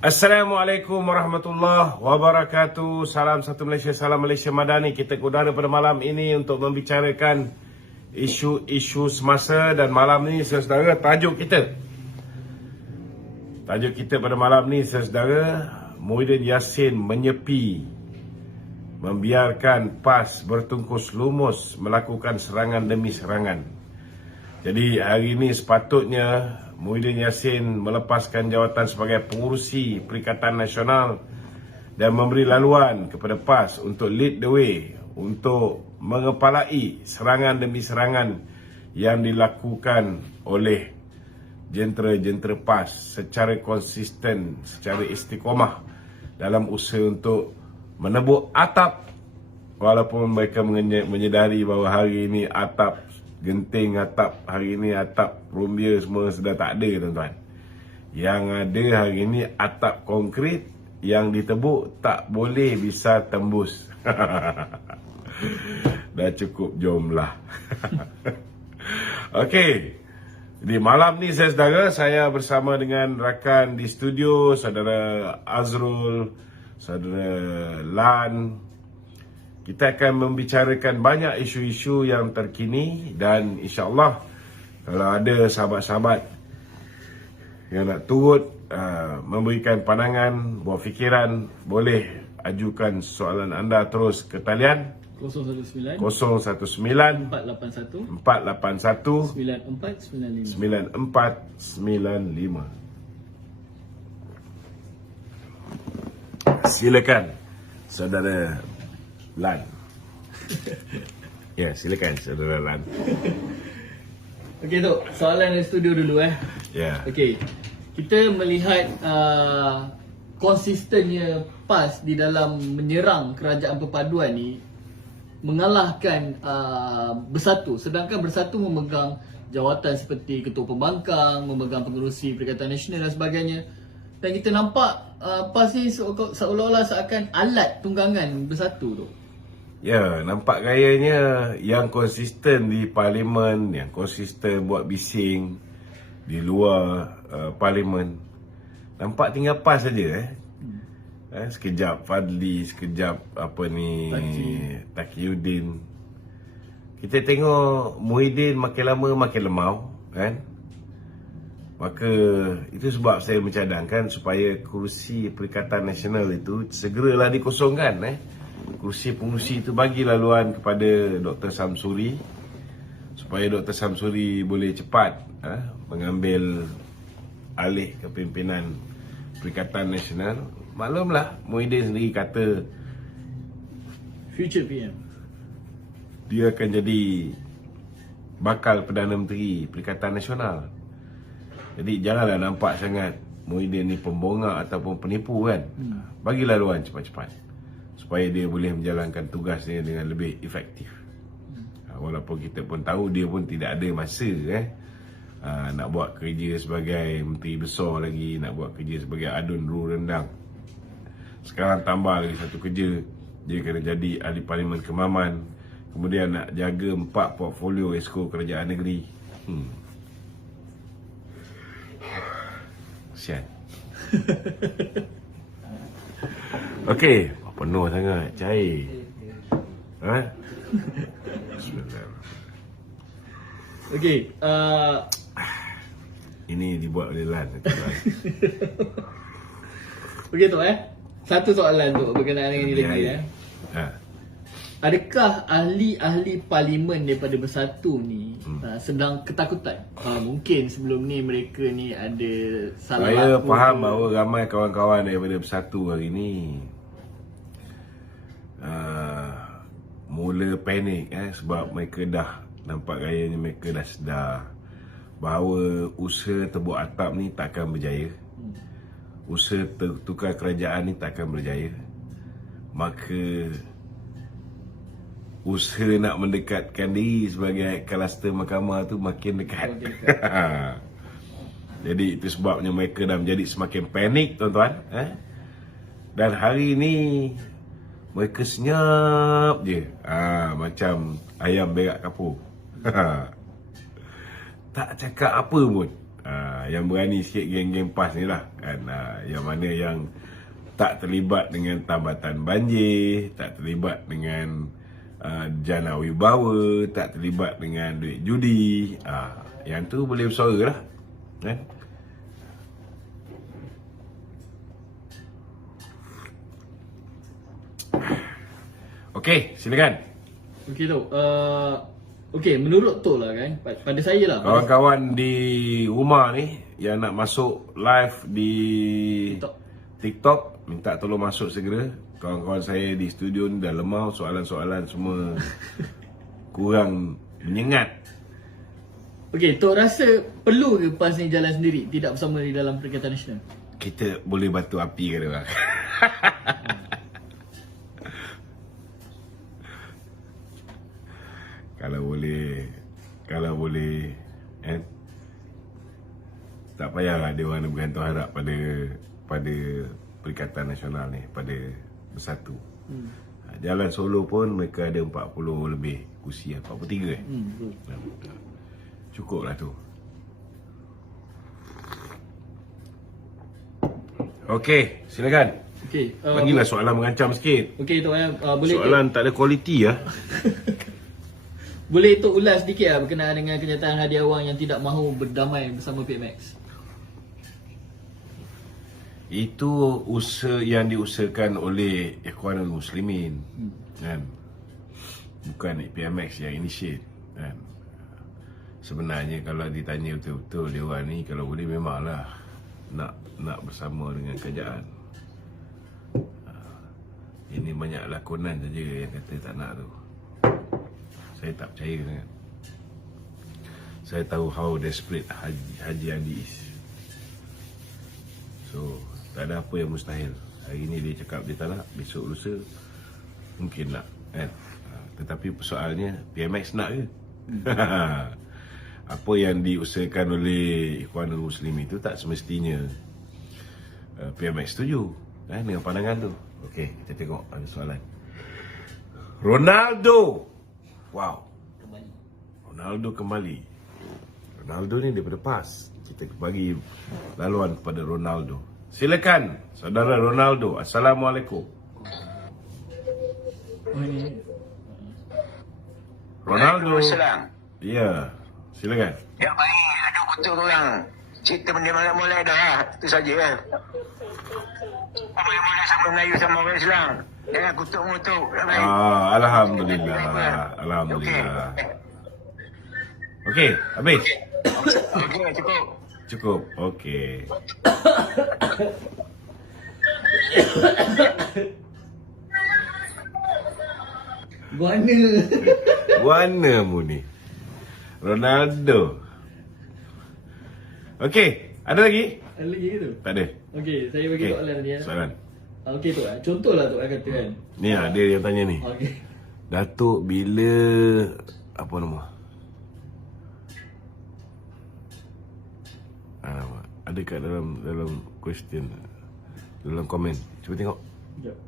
Assalamualaikum warahmatullahi wabarakatuh. Salam satu Malaysia, salam Malaysia Madani. Kita udara pada malam ini untuk membicarakan isu-isu semasa. Dan malam ni saudara, tajuk kita pada malam ni saudara, Muhyiddin Yassin menyepi, membiarkan PAS bertungkus lumus melakukan serangan demi serangan. Jadi hari ini sepatutnya Muhyiddin Yassin melepaskan jawatan sebagai pengurusi Perikatan Nasional dan memberi laluan kepada PAS untuk lead the way, untuk mengepalai serangan demi serangan yang dilakukan oleh jentera-jentera PAS secara konsisten, secara istiqomah dalam usaha untuk menebuk atap, walaupun mereka menyedari bahawa hari ini atap genting, atap hari ini, atap rumbia semua sudah tak ada tuan-tuan. Yang ada hari ini atap konkrit yang ditebuk tak boleh bisa tembus. Dah cukup jomlah. Okey. Di malam ni saudara, saya bersama dengan rakan di studio, saudara Azrul, saudara Lan. Kita akan membicarakan banyak isu-isu yang terkini dan insya-Allah kalau ada sahabat-sahabat yang nak turut memberikan pandangan, buat fikiran, boleh ajukan soalan anda terus ke talian 019 481 9495. 9495. Silakan saudara Lan. Ya, silakan saudara Lan. Okey Tok, soalan dari studio dulu Ya. Okey. Kita melihat konsistennya PAS di dalam menyerang kerajaan perpaduan ni mengalahkan Bersatu, sedangkan Bersatu memegang jawatan seperti Ketua Pembangkang, memegang pengerusi Perikatan Nasional dan sebagainya. Dan kita nampak PAS ni seolah-olah seakan alat tunggangan Bersatu tu. Ya, nampak gayanya yang konsisten di parlimen, yang konsisten buat bising di luar parlimen. Nampak tinggal PAS saja sekejap Fadli, sekejap Taqiyuddin. Kita tengok Muhyiddin makin lama makin lemau kan. Maka itu sebab saya mencadangkan supaya kerusi Perikatan Nasional itu segeralah dikosongkan. Kerusi pengurusi itu bagi laluan kepada Dr. Samsuri supaya Dr. Samsuri boleh cepat mengambil alih kepimpinan Perikatan Nasional. Maklumlah Muhyiddin sendiri kata Future PM, dia akan jadi bakal Perdana Menteri Perikatan Nasional. Jadi janganlah nampak sangat Muhyiddin ni pembongak ataupun penipu kan. Bagi laluan cepat-cepat supaya dia boleh menjalankan tugasnya dengan lebih efektif. Walaupun kita pun tahu dia pun tidak ada masa nak buat kerja sebagai menteri besar lagi, nak buat kerja sebagai adun ru rendang. Sekarang tambah lagi satu kerja, dia kena jadi ahli parlimen Kemaman, kemudian nak jaga 4 portfolio esko kerajaan negeri. Sian. Okey, penuh sangat cair. Bismillahirrahmanirrahim. Okey, ini dibuat oleh Lan. Okey Tok satu soalan tu berkenaan dengan ini lagi Adakah ahli-ahli parlimen daripada Bersatu ni sedang ketakutan? Mungkin sebelum ni mereka ni ada salah Saya laku. faham bahawa ramai kawan-kawan daripada Bersatu hari ni mula panik sebab mereka dah nampak gayanya mereka dah sedar bahawa usaha tebuk atap ni takkan berjaya. Usaha tukar kerajaan ni takkan berjaya. Maka usaha nak mendekatkan diri sebagai kluster mahkamah tu makin dekat. Jadi itu sebabnya mereka dah menjadi semakin panik tuan-tuan. Dan hari ni mereka senyap je, macam ayam berak kapur. Tak cakap apa pun. Yang berani sikit geng-geng PAS ni lah. kan, yang mana yang tak terlibat dengan tambatan banjir, tak terlibat dengan jana wibawa, tak terlibat dengan duit judi, yang tu boleh bersuara lah, kan? Okey, silakan. Okey tu. Okey, menurut tu lah kan, pada saya lah. Kawan-kawan di rumah ni yang nak masuk live di TikTok, minta tolong masuk segera. Kawan-kawan saya di studio ni dah lemah, soalan-soalan semua kurang menyengat. Okey, Tok rasa perlu ke PAS ni jalan sendiri, tidak bersama di dalam Perikatan Nasional? Kita boleh batu api ke dia? Kalau boleh, tak payahlah dia orang bergantung harap pada Perikatan Nasional ni, pada Bersatu. Jalan Solo pun mereka ada 40 lebih kursi, 43 cukup lah tu. Okey, silakan. Okey, Bagilah soalan mengancam sikit. okey Tok, boleh Soalan tak ada kualiti lah. boleh Tok ulas sedikit lah berkenaan dengan kenyataan Hadi Awang yang tidak mahu berdamai bersama PMX? Itu usaha yang diusahakan oleh Ikhwanul Muslimin, kan? Bukan PMX yang initiate, kan? Sebenarnya kalau ditanya betul-betul dia orang ni, kalau boleh memanglah nak bersama dengan kerajaan. Ini banyak lakonan saja yang kata tak nak tu. Saya tak percaya sangat. Saya tahu how desperate Haji Adi is. So, tak ada apa yang mustahil. Hari ni dia cakap dia tak nak, besok lusa mungkin nak, kan? Tetapi persoalannya, PMX nak ke? Apa yang diusahakan oleh Ikhwanul Muslim itu tak semestinya PMX setuju, kan, dengan pandangan tu. Okey, kita tengok ada soalan. Ronaldo. Wow. Ronaldo kembali. Ronaldo ni daripada PAS. Kita bagi laluan kepada Ronaldo. Silakan, saudara Ronaldo. Assalamualaikum. Ronaldo. Ya, silakan. Ya baik, ada betul orang cerita benda mulai dah lah. Itu saja lah. Boleh-boleh sama Melayu sama orang Islam. Jangan kutuk-mutuk. Alhamdulillah. Alhamdulillah. Okey, habis? Okey, cukup. Cukup, okey. Warna mu ni Ronaldo. Okey, ada lagi? Ada lagi ke tu? Tak ada. Okey, saya bagi Okey, soalan tadi. soalan. Okey Tok, contohlah Tok kata kan. Ni dia yang tanya ni. Okey. Datuk bila apa nama? Ada kat dalam question, dalam komen. Cuba tengok. Sekejap.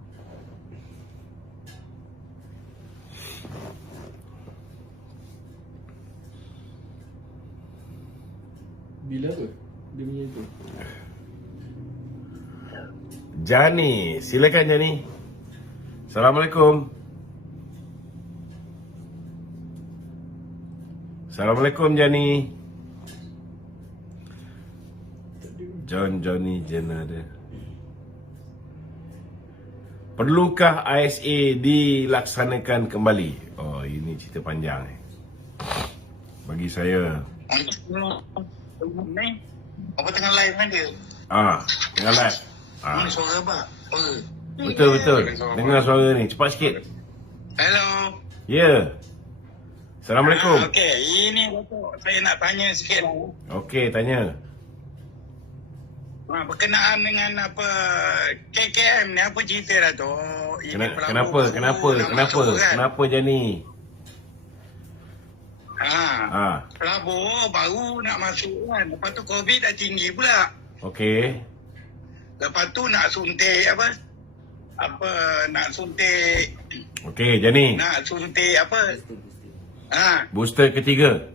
Bila apa? Dia punya tu. Jani, silakan Jani. Assalamualaikum. Assalamualaikum Jani. Johnny Jenada. Perlukah ISA dilaksanakan kembali? Oh, ini cerita panjang. Bagi saya. Ni, apa tengah live kan dia? Tengah live. Mana suara apa? Betul. Dengar suara ni. Cepat sikit. Hello. Ya. Assalamualaikum. Okey, ini Datuk. Saya nak tanya sikit. Okey, tanya. Berkenaan dengan apa KKM ni, apa cerita Datuk? Kenapa Jani? Pelabur baru nak masuk kan. Lepas tu COVID dah tinggi pula. Okey. Lepas tu nak suntik nak suntik. Okey, Jani. Nak suntik apa? Booster ketiga.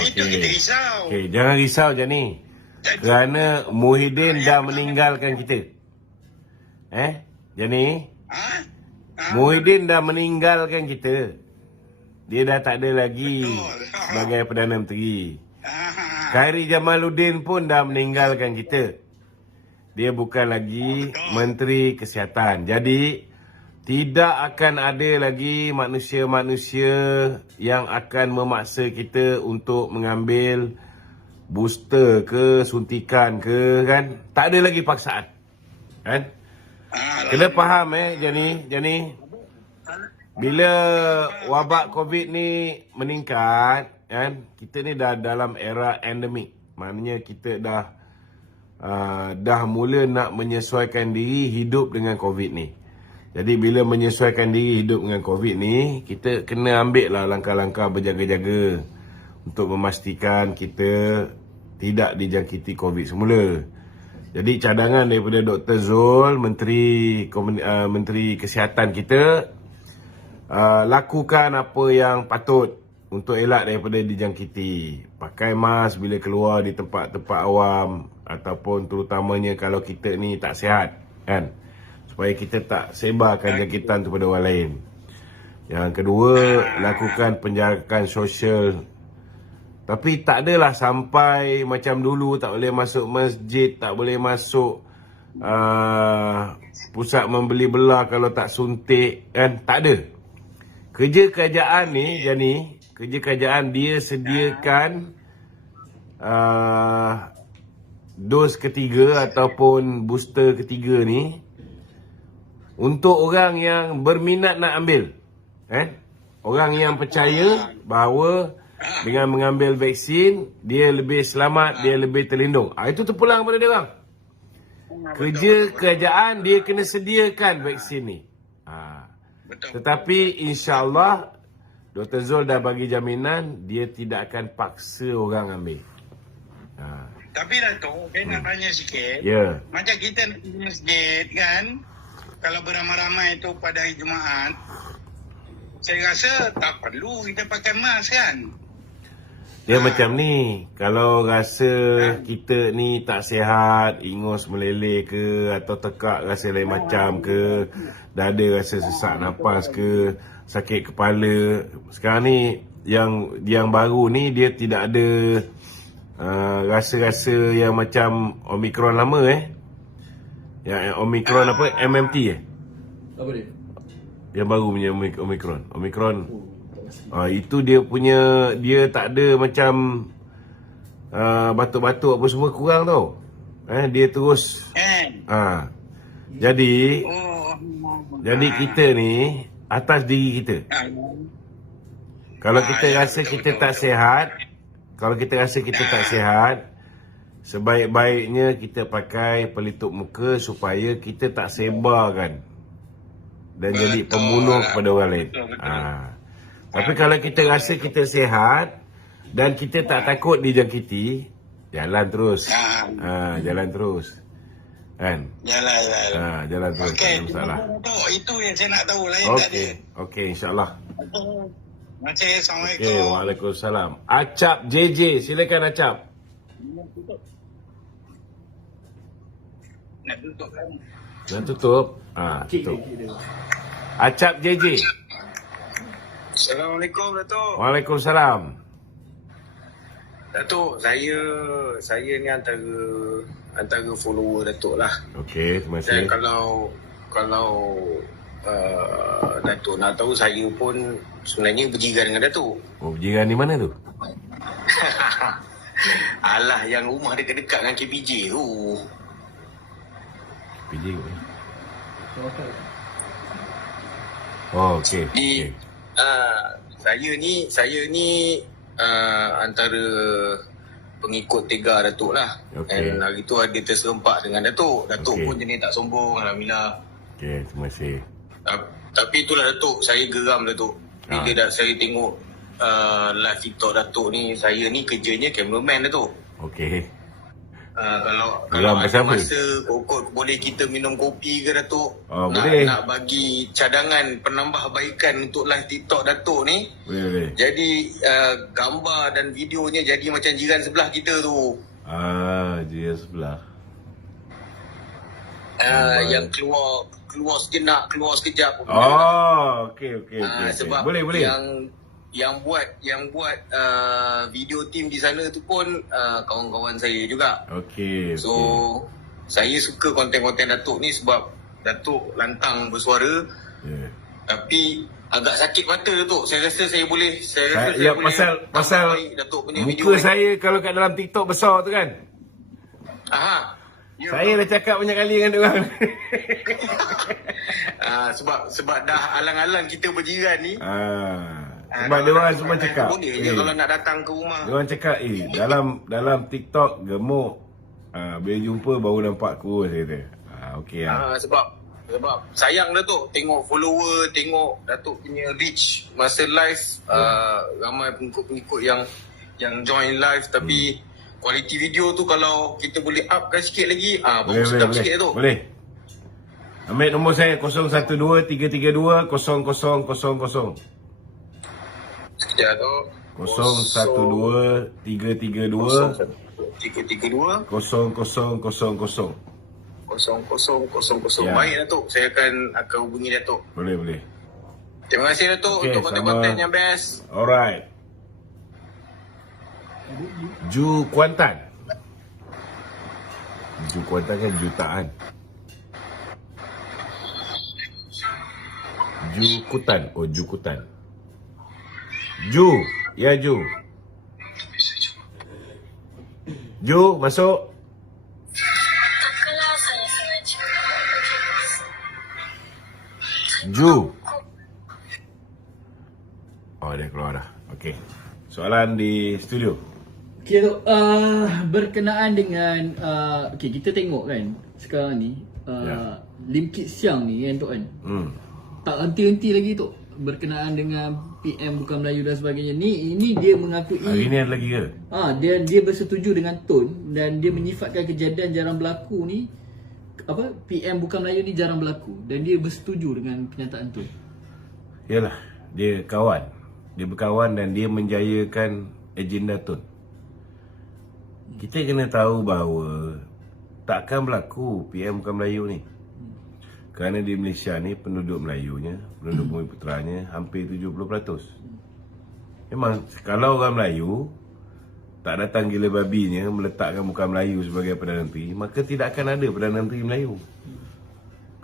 Itu kita risau. Okey, jangan risau Jani. Kerana Muhyiddin dah meninggalkan kita. Jani, Ha? Muhyiddin dah meninggalkan kita. Dia dah tak ada lagi Betul. sebagai Perdana Menteri. Ah, Khairi Jamaluddin pun dah meninggalkan kita. Dia bukan lagi Menteri Kesihatan. Jadi, tidak akan ada lagi manusia-manusia yang akan memaksa kita untuk mengambil booster ke, suntikan ke, kan? Tak ada lagi paksaan. Kan? Kena faham Jani. Bila wabak COVID ni meningkat, kan? Kita ni dah dalam era endemik. Maknanya kita dah mula nak menyesuaikan diri hidup dengan COVID ni. Jadi bila menyesuaikan diri hidup dengan COVID ni, kita kena ambil lah langkah-langkah berjaga-jaga untuk memastikan kita tidak dijangkiti COVID semula. Jadi cadangan daripada Dr. Zul, Menteri Kesihatan kita, lakukan apa yang patut untuk elak daripada dijangkiti. Pakai mask bila keluar di tempat-tempat awam, ataupun terutamanya kalau kita ni tak sihat, kan? Supaya kita tak sebarkan jangkitan kepada orang lain. Yang kedua, lakukan penjagaan sosial. Tapi tak adalah sampai macam dulu tak boleh masuk masjid, tak boleh masuk pusat membeli belah kalau tak suntik, kan? Tak ada. Kerja kerajaan ni, Jani, kerja kerajaan dia sediakan dos ketiga ataupun booster ketiga ni untuk orang yang berminat nak ambil. Orang yang percaya bahawa dengan mengambil vaksin, dia lebih selamat, dia lebih terlindung. Itu terpulang pada dia orang. Kerja kerajaan, dia kena sediakan vaksin ni. Tetapi insyaAllah, Dr. Zul dah bagi jaminan, dia tidak akan paksa orang ambil. Tapi Dato', saya nak tanya sikit. Ya. Macam kita nak pergi masjid kan, kalau beramai-ramai tu pada hari Jumaat, saya rasa tak perlu kita pakai mask kan. Dia macam ni, kalau rasa kita ni tak sihat, ingus meleleh ke, atau tekak rasa lain macam ke, dada rasa sesak nafas ke, sakit kepala. Sekarang ni, yang baru ni dia tidak ada rasa-rasa yang macam Omicron lama Yang Omicron apa? MMT Apa dia? Yang baru punya Omicron. Itu dia punya, dia tak ada macam batuk-batuk apa semua kurang tau. Dia terus Jadi kita ni atas diri kita. Kalau kita rasa kita tak sihat, sebaik-baiknya kita pakai pelitup muka supaya kita tak sebarkan dan jadi pembunuh kepada orang lain. Tapi kalau kita rasa kita sihat dan kita tak takut dijangkiti, jalan terus. Jalan terus. Kan? Jalan terus. Okey, tak ada masalah. itu yang saya nak tahu, lain tak ada. Okey, insya-Allah. Terima kasih. Assalamualaikum. Okey, waalaikumsalam. Acap JJ, silakan Acap. Nak tutup kan? Nak tutup? Tutup. Acap JJ. Assalamualaikum Dato'. Waalaikumsalam. Datuk, saya ni antara follower Datuk lah. Okey, terima Dan kasih. kalau Datuk nak tahu, saya pun sebenarnya berjiran dengan Datuk. Berjiran di mana tu? Alah, yang rumah dekat-dekat dengan KPJ tu. PJ ke? Oh, okey. Di saya ni antara pengikut Tega Datuk lah. Okey. Dan hari tu ada terserempak dengan Datuk. Datuk Okey. pun jenis tak sombong, alhamdulillah. Okey, terima kasih. Tapi itulah Datuk, saya geram Datuk. Bila saya tengok live TikTok Datuk ni, saya ni kerjanya cameraman Datuk. Okey. Kalau Geram ada pasal apa? masa boleh kita minum kopi ke Datuk? Boleh. Nak bagi cadangan penambahbaikan untuk live TikTok Datuk ni. Boleh. Jadi gambar dan videonya jadi macam jiran sebelah kita tu. Dia sebelah. Yang keluar sejenak, keluar sekejap. Okey. Sebab Boleh. yang buat video team di sana tu pun kawan-kawan saya juga. Okey. So saya suka konten-konten Datuk ni sebab Datuk lantang bersuara. Yeah. Tapi agak sakit mata Datuk. Saya rasa saya boleh Pasal Datuk punya muka video ni. saya kalau kat dalam TikTok besar tu kan. Ya, Saya dah cakap banyak kali dengan dia orang. sebab dah alang-alang kita berjiran ni. Sebab dia orang semua cakap. Boleh je kalau nak datang ke rumah. Dia orang cakap dalam TikTok gemuk. Bila jumpa baru nampak kurus dia kata. Okey lah. Sebab sayang Datuk tengok follower, tengok Datuk punya reach masa live, ramai pengikut-pengikut yang join live, tapi kualiti video tu kalau kita boleh upkan sikit lagi, baru sedap sikit Datuk. Boleh. Ambil nombor saya 012-332-0000. Sekejap Datuk. 012-332-0000. 332 0000. 0000. Ya. Baik Datuk, saya akan hubungi Datuk. Boleh. Terima kasih Datuk Okey, untuk konten-konten yang best. Alright. Ju Kuantan kan jutaan. Jukutan. Jukutan. Ya Ju, masuk. Ju. Dia keluar dah. Okey. Soalan di studio. Okay, Tok, berkenaan dengan kita tengok kan sekarang ni Lim Kit Siang ni kan Tok kan, tak henti-henti lagi Tok berkenaan dengan PM Bukan Melayu dan sebagainya. Ini dia mengakui Hari ni ada lagi ke? dia bersetuju dengan Tun dan dia menyifatkan kejadian jarang berlaku ni, PM Bukan Melayu ni jarang berlaku, dan dia bersetuju dengan kenyataan Tun. Yalah, dia kawan. Dia berkawan dan dia menjayakan agenda Tun. Kita kena tahu bahawa takkan berlaku PM Bukan Melayu ni. Kerana di Malaysia ni penduduk Melayunya, penduduk Bumi Puteranya hampir 70%. Memang kalau orang Melayu tak datang gila babinya meletakkan Bukan Melayu sebagai Perdana Menteri, maka tidak akan ada Perdana Menteri Melayu.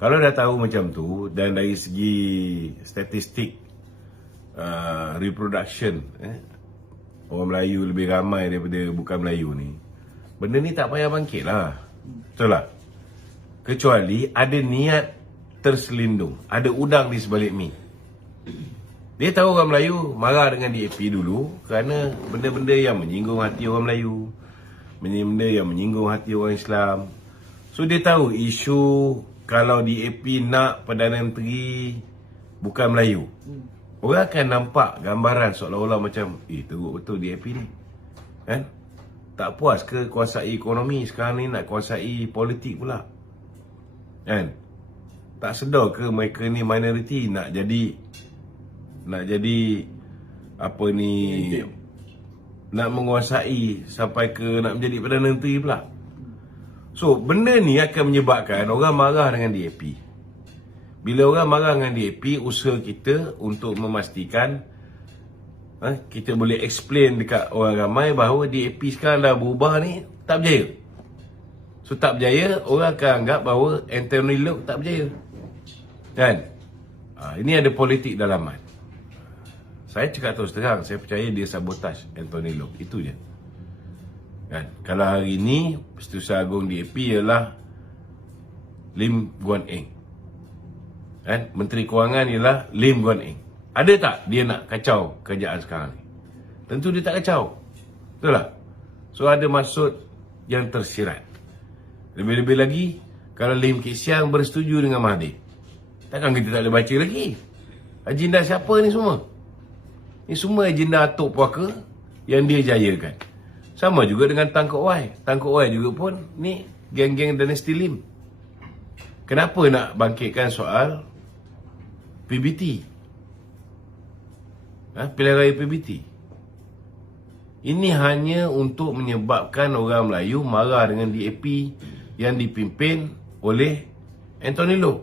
Kalau dah tahu macam tu, dan dari segi statistik reproduction, orang Melayu lebih ramai daripada Bukan Melayu ni, benda ni tak payah bangkit lah. Betul tak? Kecuali ada niat terselindung, ada udang di sebalik mi. Dia tahu orang Melayu marah dengan DAP dulu kerana benda-benda yang menyinggung hati orang Melayu, benda-benda yang menyinggung hati orang Islam. So dia tahu isu kalau DAP nak Perdana Menteri Bukan Melayu, orang akan nampak gambaran seolah-olah macam teruk betul DAP ni, kan? Tak puas ke kuasai ekonomi, sekarang ni nak kuasai politik pula, kan? Tak sedar ke mereka ni minoriti nak jadi apa ni, nak menguasai sampai ke nak menjadi Perdana Menteri pula. So benda ni akan menyebabkan orang marah dengan DAP. Bila orang marah dengan DAP, usaha kita untuk memastikan kita boleh explain dekat orang ramai bahawa DAP sekarang dah berubah ni tak berjaya. So tak berjaya, orang akan anggap bahawa Anthony Loke tak berjaya, kan? Ini ada politik dalaman. Saya cakap terus terang, saya percaya dia sabotaj Anthony Loke. Itu je, kan? Kalau hari ni Setiausaha Agung DAP ialah Lim Guan Eng, kan? Menteri Kewangan ialah Lim Guan Eng. Ada tak dia nak kacau kerajaan sekarang ni? Tentu dia tak kacau. Betul tak? So ada maksud yang tersirat. Lebih-lebih lagi kalau Lim Kit Siang bersetuju dengan Mahathir, takkan kita tak boleh baca lagi agenda siapa ni semua. Ni semua agenda atuk puaka yang dia jayakan. Sama juga dengan Tan Kok Wai. Tan Kok Wai juga pun ni geng-geng dinasti Lim. Kenapa nak bangkitkan soal PBT? Pilihan raya PBT. Ini hanya untuk menyebabkan orang Melayu marah dengan DAP yang dipimpin oleh Anthony Loh.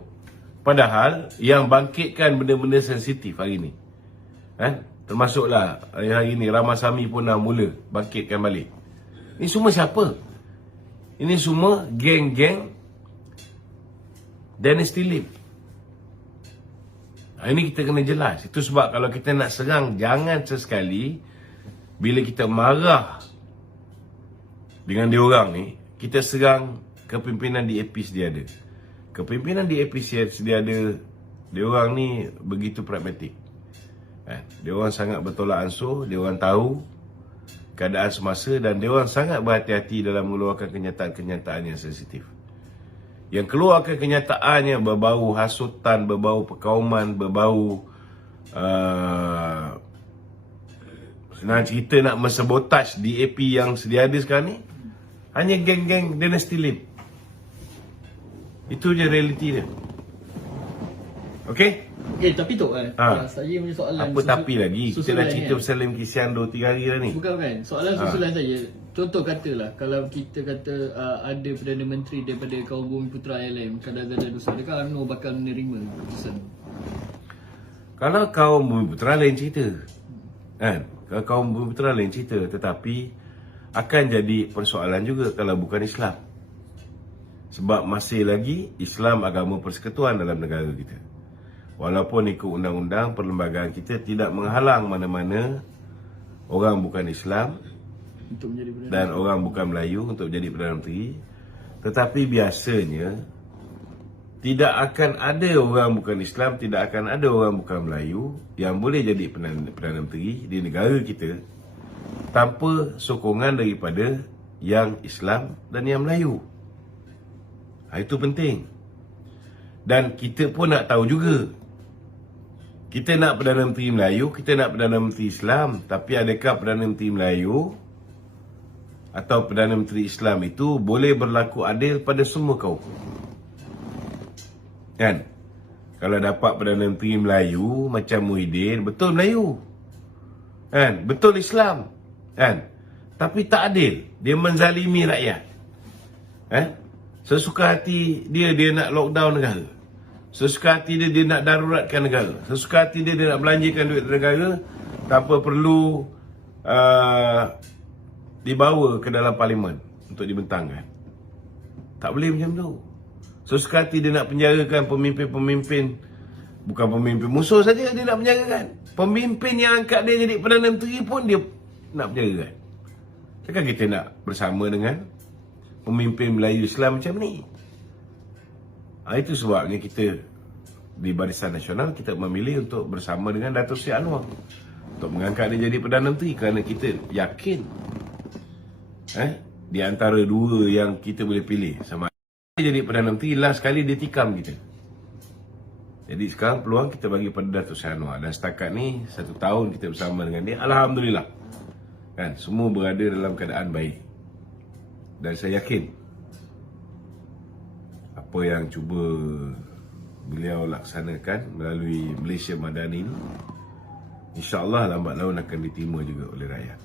Padahal yang bangkitkan benda-benda sensitif hari ni, termasuklah hari ni Ramasamy pun dah mula bangkitkan balik. Ini semua siapa? Ini semua geng-geng Dynasty Lim. Ini kita kena jelas. Itu sebab kalau kita nak serang, jangan sesekali bila kita marah dengan diorang ni, kita serang kepimpinan DAP sedia ada. Kepimpinan DAP sedia ada, diorang ni begitu pragmatik. Diorang sangat bertolak ansur, diorang tahu keadaan semasa dan diorang sangat berhati-hati dalam mengeluarkan kenyataan-kenyataan yang sensitif. Yang keluarkan kenyataannya berbau hasutan, berbau perkauman, berbau senang cerita nak mensabotaj DAP yang sedia ada sekarang ni, hanya geng-geng Dynasty Lim. Itu je realiti dia. Okey? Okay, tapi tu kan, saya punya soalan. Apa tapi lagi? Kita dah cerita kan? pasal Lim Kisian 2-3 hari dah ni. Bukan. Soalan susulan saya. Contoh katalah, kalau kita kata ada Perdana Menteri daripada kaum Bumi Putera ILM, Kadazan Dusa, adakah UMNO bakal menerima keputusan? Kalau kaum Bumi Putera lain cerita. Kalau kaum Bumi Putera lain cerita. Tetapi akan jadi persoalan juga kalau bukan Islam. Sebab masih lagi Islam agama persekutuan dalam negara kita. Walaupun ikut undang-undang perlembagaan kita tidak menghalang mana-mana orang bukan Islam Untuk menjadi Perdana dan orang bukan Melayu untuk jadi Perdana Menteri. Tetapi biasanya tidak akan ada orang bukan Islam, tidak akan ada orang bukan Melayu yang boleh jadi Perdana Menteri di negara kita tanpa sokongan daripada yang Islam dan yang Melayu. Itu penting. Dan kita pun nak tahu juga, kita nak Perdana Menteri Melayu, kita nak Perdana Menteri Islam, tapi adakah Perdana Menteri Melayu atau Perdana Menteri Islam itu boleh berlaku adil pada semua kaum? Kan? Kalau dapat Perdana Menteri Melayu macam Muhyiddin, betul Melayu. Kan? Betul Islam. Kan? Tapi tak adil. Dia menzalimi rakyat. Sesuka hati dia nak lockdown negara. Sesuka hati dia nak daruratkan negara. Sesuka hati dia nak belanjakan duit negara tanpa perlu dibawa ke dalam parlimen untuk dibentangkan. Tak boleh macam tu. Sesuka hati dia nak penjarakan pemimpin-pemimpin, bukan pemimpin musuh saja dia nak penjarakan. Pemimpin yang angkat dia jadi Perdana Menteri pun dia nak penjarakan. Takkan kita nak bersama dengan pemimpin Melayu Islam macam ni? Itu sebabnya kita di Barisan Nasional kita memilih untuk bersama dengan Dato' Sri Anwar untuk mengangkat dia jadi Perdana Menteri, kerana kita yakin di antara dua yang kita boleh pilih, sama dia jadi Perdana Menteri, last sekali dia tikam kita. Jadi sekarang peluang kita bagi pada Dato' Sri Anwar, dan setakat ni 1 tahun kita bersama dengan dia, Alhamdulillah, kan, semua berada dalam keadaan baik. Dan saya yakin apa yang cuba beliau laksanakan melalui Malaysia Madani ini, insya-Allah lambat laun akan diterima juga oleh rakyat.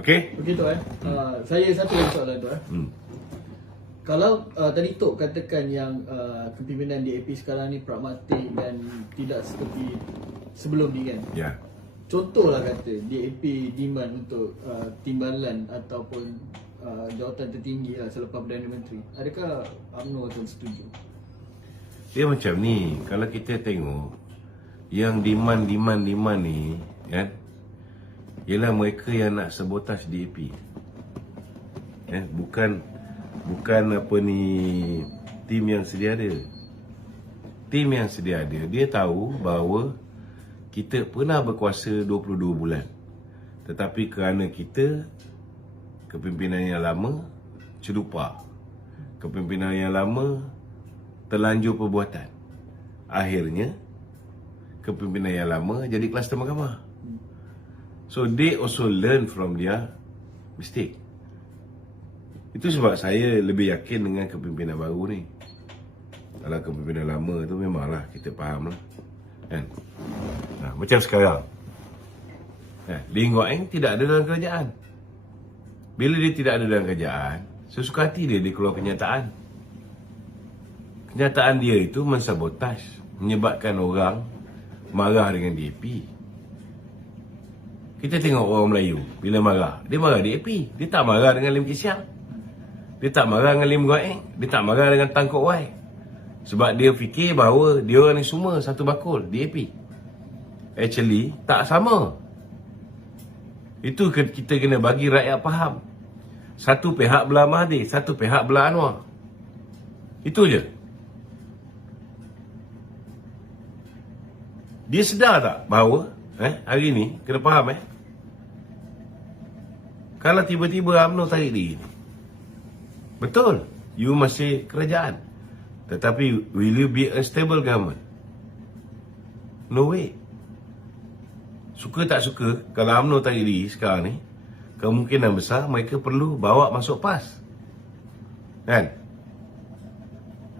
Okey? Begitu saya satu lagi soalan tu Kalau tadi Tok katakan yang kepimpinan DAP sekarang ni pragmatik dan tidak seperti sebelum ni kan. Ya. Contohlah kata DAP demand untuk timbalan ataupun jawatan tertinggi selepas Perdana Menteri. Adakah UMNO akan setuju? Dia macam ni, kalau kita tengok yang demand ni kan, ialah mereka yang nak sabotaj DAP. Bukan apa ni tim yang sedia ada. Tim yang sedia ada, dia tahu bahawa kita pernah berkuasa 22 bulan. Tetapi kerana kita kepimpinan yang lama celupa, kepimpinan yang lama terlanjur perbuatan, akhirnya kepimpinan yang lama jadi kluster mahkamah. So they also learn from their mistake. Itu sebab saya lebih yakin dengan kepimpinan baru ni. Kalau kepimpinan lama tu memanglah kita faham lah, kan? Macam sekarang Lee Ngoc Eng tidak ada dalam kerajaan. Bila dia tidak ada dalam kerajaan, sesuka hati dia keluar kenyataan. Kenyataan dia itu mensabotaj, menyebabkan orang marah dengan DAP. Kita tengok orang Melayu bila marah, dia marah DAP. Dia tak marah dengan Lim Kee Siang. Dia tak marah dengan Lim Ngoc Eng. Dia tak marah dengan Tan Kok Wai. Sebab dia fikir bahawa dia orang ni semua satu bakul, DAP. Actually, tak sama. Itu kita kena bagi rakyat faham. Satu pihak belah Mahathir, satu pihak belah Anwar. Itu je. Dia sedar tak bahawa hari ni, kena faham kalau tiba-tiba UMNO tarik diri, betul, you masih kerajaan, tetapi will you be a stable government? No way. Suka tak suka, kalau UMNO tarik diri sekarang ni, kemungkinan besar mereka perlu bawa masuk PAS. Kan?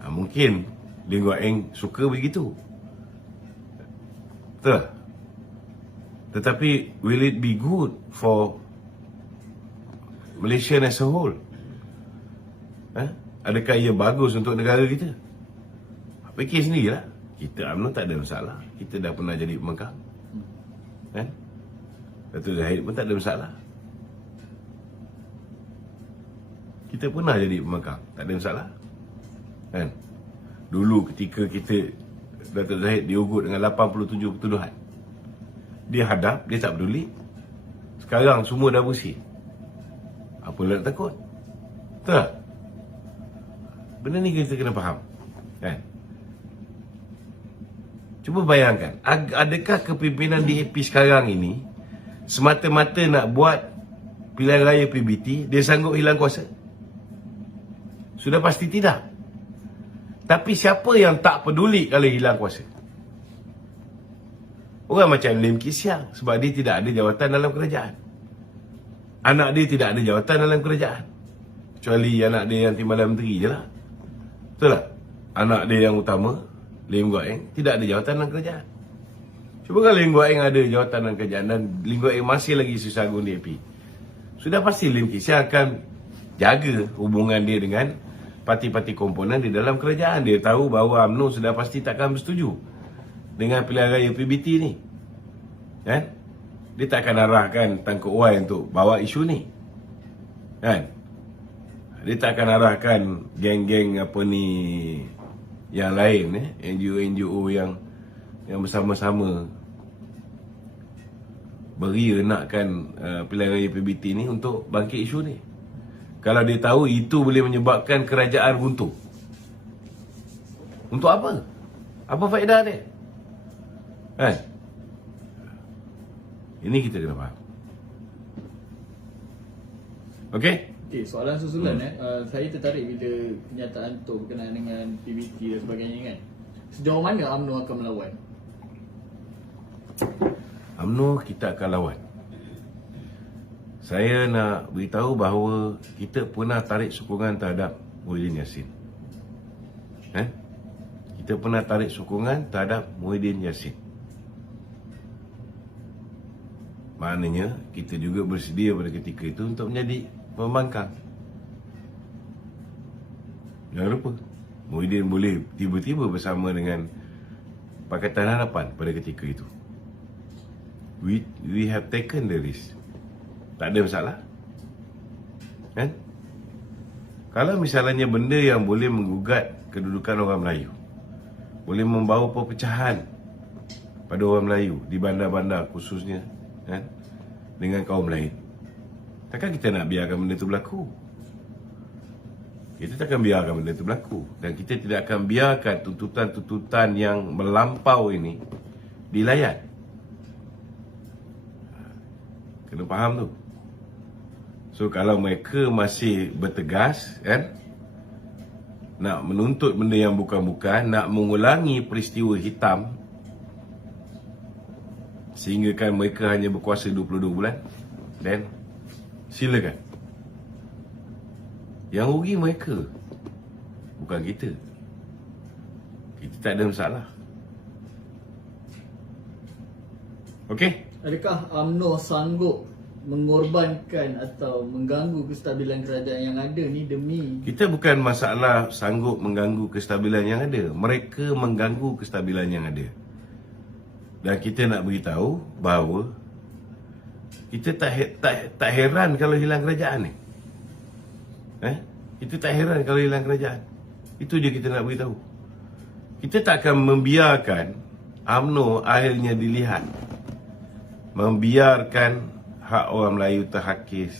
Mungkin Lee Ngoc Eng suka begitu. Betul. Tetapi will it be good for Malaysia as a whole? Adakah ia bagus untuk negara kita? Fikir sendirilah. Kita UMNO tak ada masalah. Kita dah pernah jadi pembangkang. Datuk Zahid pun tak ada masalah. Kita pernah jadi pembangkang, tak ada masalah. Dulu ketika Datuk Zahid diugut dengan 87 pertuduhan, dia hadap, dia tak peduli. Sekarang semua dah bersih. Apa nak takut? Tak. Benda ni kita kena faham. Cuba bayangkan, adakah kepimpinan DAP sekarang ini semata-mata nak buat pilihan raya PBT, dia sanggup hilang kuasa? Sudah pasti tidak. Tapi siapa yang tak peduli kalau hilang kuasa? Orang macam Lim Kee Siang, sebab dia tidak ada jawatan dalam kerajaan. Anak dia tidak ada jawatan dalam kerajaan, kecuali anak dia yang Timbalan Menteri je lah. Betul tak? Anak dia yang utama, Lim Ngoc Eng, tidak ada jawatan dalam kerajaan. Cuba kalau Lim Ngoc Eng ada jawatan dalam kerajaan dan Lim Ngoc Eng masih lagi susah agung DAP, sudah pasti Lim Kee Siang akan jaga hubungan dia dengan parti-parti komponen di dalam kerajaan. Dia tahu bahawa UMNO sudah pasti takkan bersetuju dengan pilihan raya PBT ni. Dia tak akan arahkan Tan Kok Wai untuk bawa isu ni. Dia tak akan arahkan geng-geng apa ni yang lain, NGO-NGO yang bersama-sama beria nakkan pilihan raya PBT ni untuk bangkit isu ni. Kalau dia tahu itu boleh menyebabkan kerajaan runtuh, untuk apa? Apa faedah dia? Ini kita kena faham. Okey? Okey, soalan susulan saya tertarik bila kenyataan tu berkenaan dengan PBT dan sebagainya kan. Sejauh mana UMNO akan melawan? UMNO kita akan lawan. Saya nak beritahu bahawa kita pernah tarik sokongan terhadap Muhyiddin Yassin. Kita pernah tarik sokongan terhadap Muhyiddin Yassin. Maknanya kita juga bersedia pada ketika itu untuk menjadi pembangkang. Jangan lupa, Muhyiddin boleh tiba-tiba bersama dengan Pakatan Harapan pada ketika itu. We have taken the risk. Tak ada masalah. Kalau misalnya benda yang boleh menggugat kedudukan orang Melayu, boleh membawa perpecahan pada orang Melayu di bandar-bandar khususnya, dengan kaum lain, takkan kita nak biarkan benda itu berlaku? Kita takkan biarkan benda itu berlaku. Dan kita tidak akan biarkan tuntutan-tuntutan yang melampau ini dilayan. Kena faham tu. So kalau mereka masih bertegas, nak menuntut benda yang bukan-bukan, nak mengulangi peristiwa hitam, sehingga kan mereka hanya berkuasa 22 bulan, then silakan. Yang rugi mereka, bukan kita. Kita tak ada masalah. Okey? Adakah UMNO sanggup mengorbankan atau mengganggu kestabilan kerajaan yang ada ni demi Kita bukan masalah sanggup mengganggu kestabilan yang ada. Mereka mengganggu kestabilan yang ada. Dan kita nak beritahu bahawa kita tak heran kalau hilang kerajaan ni. Kita tak heran kalau hilang kerajaan. Itu je kita nak beritahu. Kita tak akan membiarkan UMNO akhirnya dilihat. Membiarkan hak orang Melayu terhakis.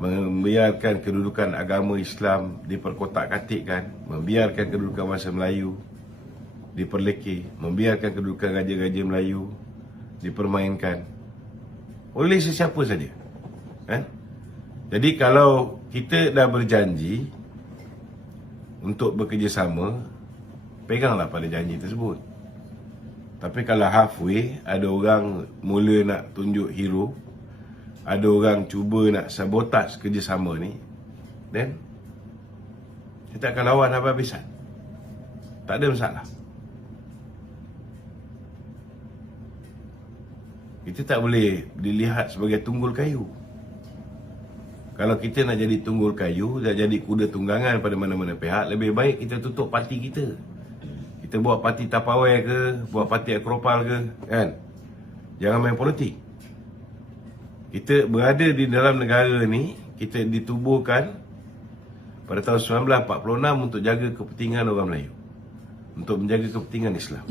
Membiarkan kedudukan agama Islam diperkotak-katikkan. Membiarkan kedudukan bangsa Melayu diperlekeh. Membiarkan kedudukan raja-raja Melayu dipermainkan oleh sesiapa saja. Jadi kalau kita dah berjanji untuk bekerjasama, peganglah pada janji tersebut. Tapi kalau halfway, ada orang mula nak tunjuk hero, ada orang cuba nak sabotaj kerjasama ni, then kita akan lawan habis-habisan. Tak ada masalah. Kita tak boleh dilihat sebagai tunggul kayu. Kalau kita nak jadi tunggul kayu, dah jadi kuda tunggangan pada mana-mana pihak, lebih baik kita tutup parti kita. Kita buat parti tapawai ke, buat parti akropal ke, kan? Jangan main politik. Kita berada di dalam negara ni, kita ditubuhkan pada tahun 1946 untuk jaga kepentingan orang Melayu, untuk menjaga kepentingan Islam.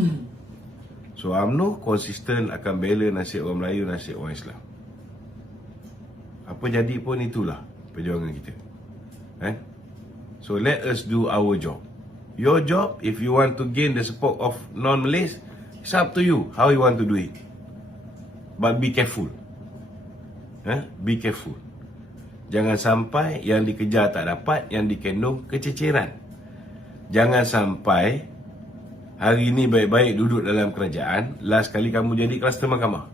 So UMNO konsisten akan bela nasib orang Melayu, nasib orang Islam. Apa jadi pun itulah perjuangan kita. So let us do our job. Your job, if you want to gain the support of non-Malays, it's up to you how you want to do it. But be careful. Be careful. Jangan sampai yang dikejar tak dapat, yang dikandung kececeran. Jangan sampai hari ini baik-baik duduk dalam kerajaan, last kali kamu jadi kluster mahkamah.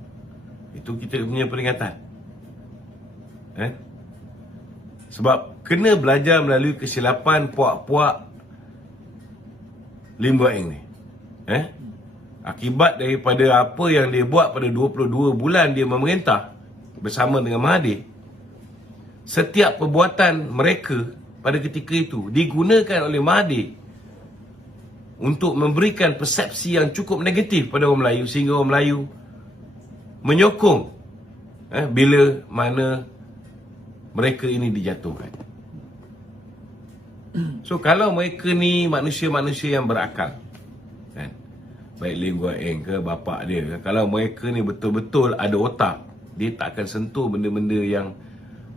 Itu kita punya peringatan. Sebab kena belajar melalui kesilapan puak-puak Lim Boon Eng ni. Akibat daripada apa yang dia buat pada 22 bulan dia memerintah bersama dengan Mahathir, setiap perbuatan mereka pada ketika itu digunakan oleh Mahathir untuk memberikan persepsi yang cukup negatif pada orang Melayu, sehingga orang Melayu menyokong bila mana mereka ini dijatuhkan. So kalau mereka ni manusia-manusia yang berakal, baik Lim Boon Eng ke bapak dia ke, kalau mereka ni betul-betul ada otak, dia tak akan sentuh benda-benda yang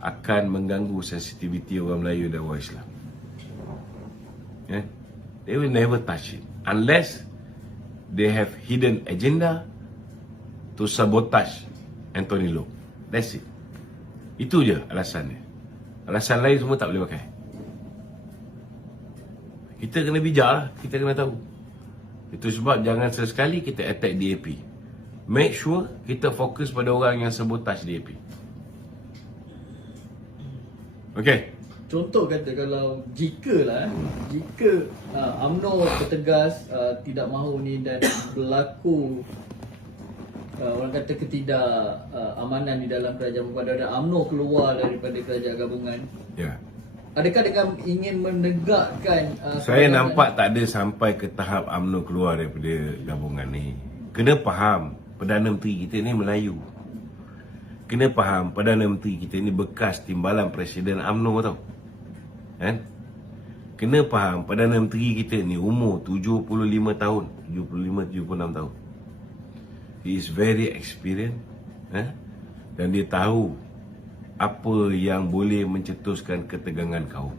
akan mengganggu sensitiviti orang Melayu dan orang Islam. They will never touch it unless they have hidden agenda to sabotage Anthony Loke. That's it. Itu je alasannya. Alasan lain semua tak boleh pakai. Kita kena bijak lah. Kita kena tahu. Itu sebab jangan sesekali kita attack DAP. Make sure kita fokus pada orang yang sabotage DAP. Okay. contoh kata kalau jika UMNO bertegas tidak mahu ni dan berlaku orang kata ketidakamanan di dalam kerajaan berpaduan dan UMNO keluar daripada kerajaan gabungan. Ya. Adakah dengan ingin menegakkan saya nampak tak ada sampai ke tahap UMNO keluar daripada gabungan ni. Kena faham Perdana Menteri kita ni Melayu. Kena faham Perdana Menteri kita ni bekas timbalan Presiden UMNO tau. Kan? Kena faham Perdana Menteri kita ni umur 75 tahun, 75-76 tahun. He is very experienced, dan dia tahu apa yang boleh mencetuskan ketegangan kaum.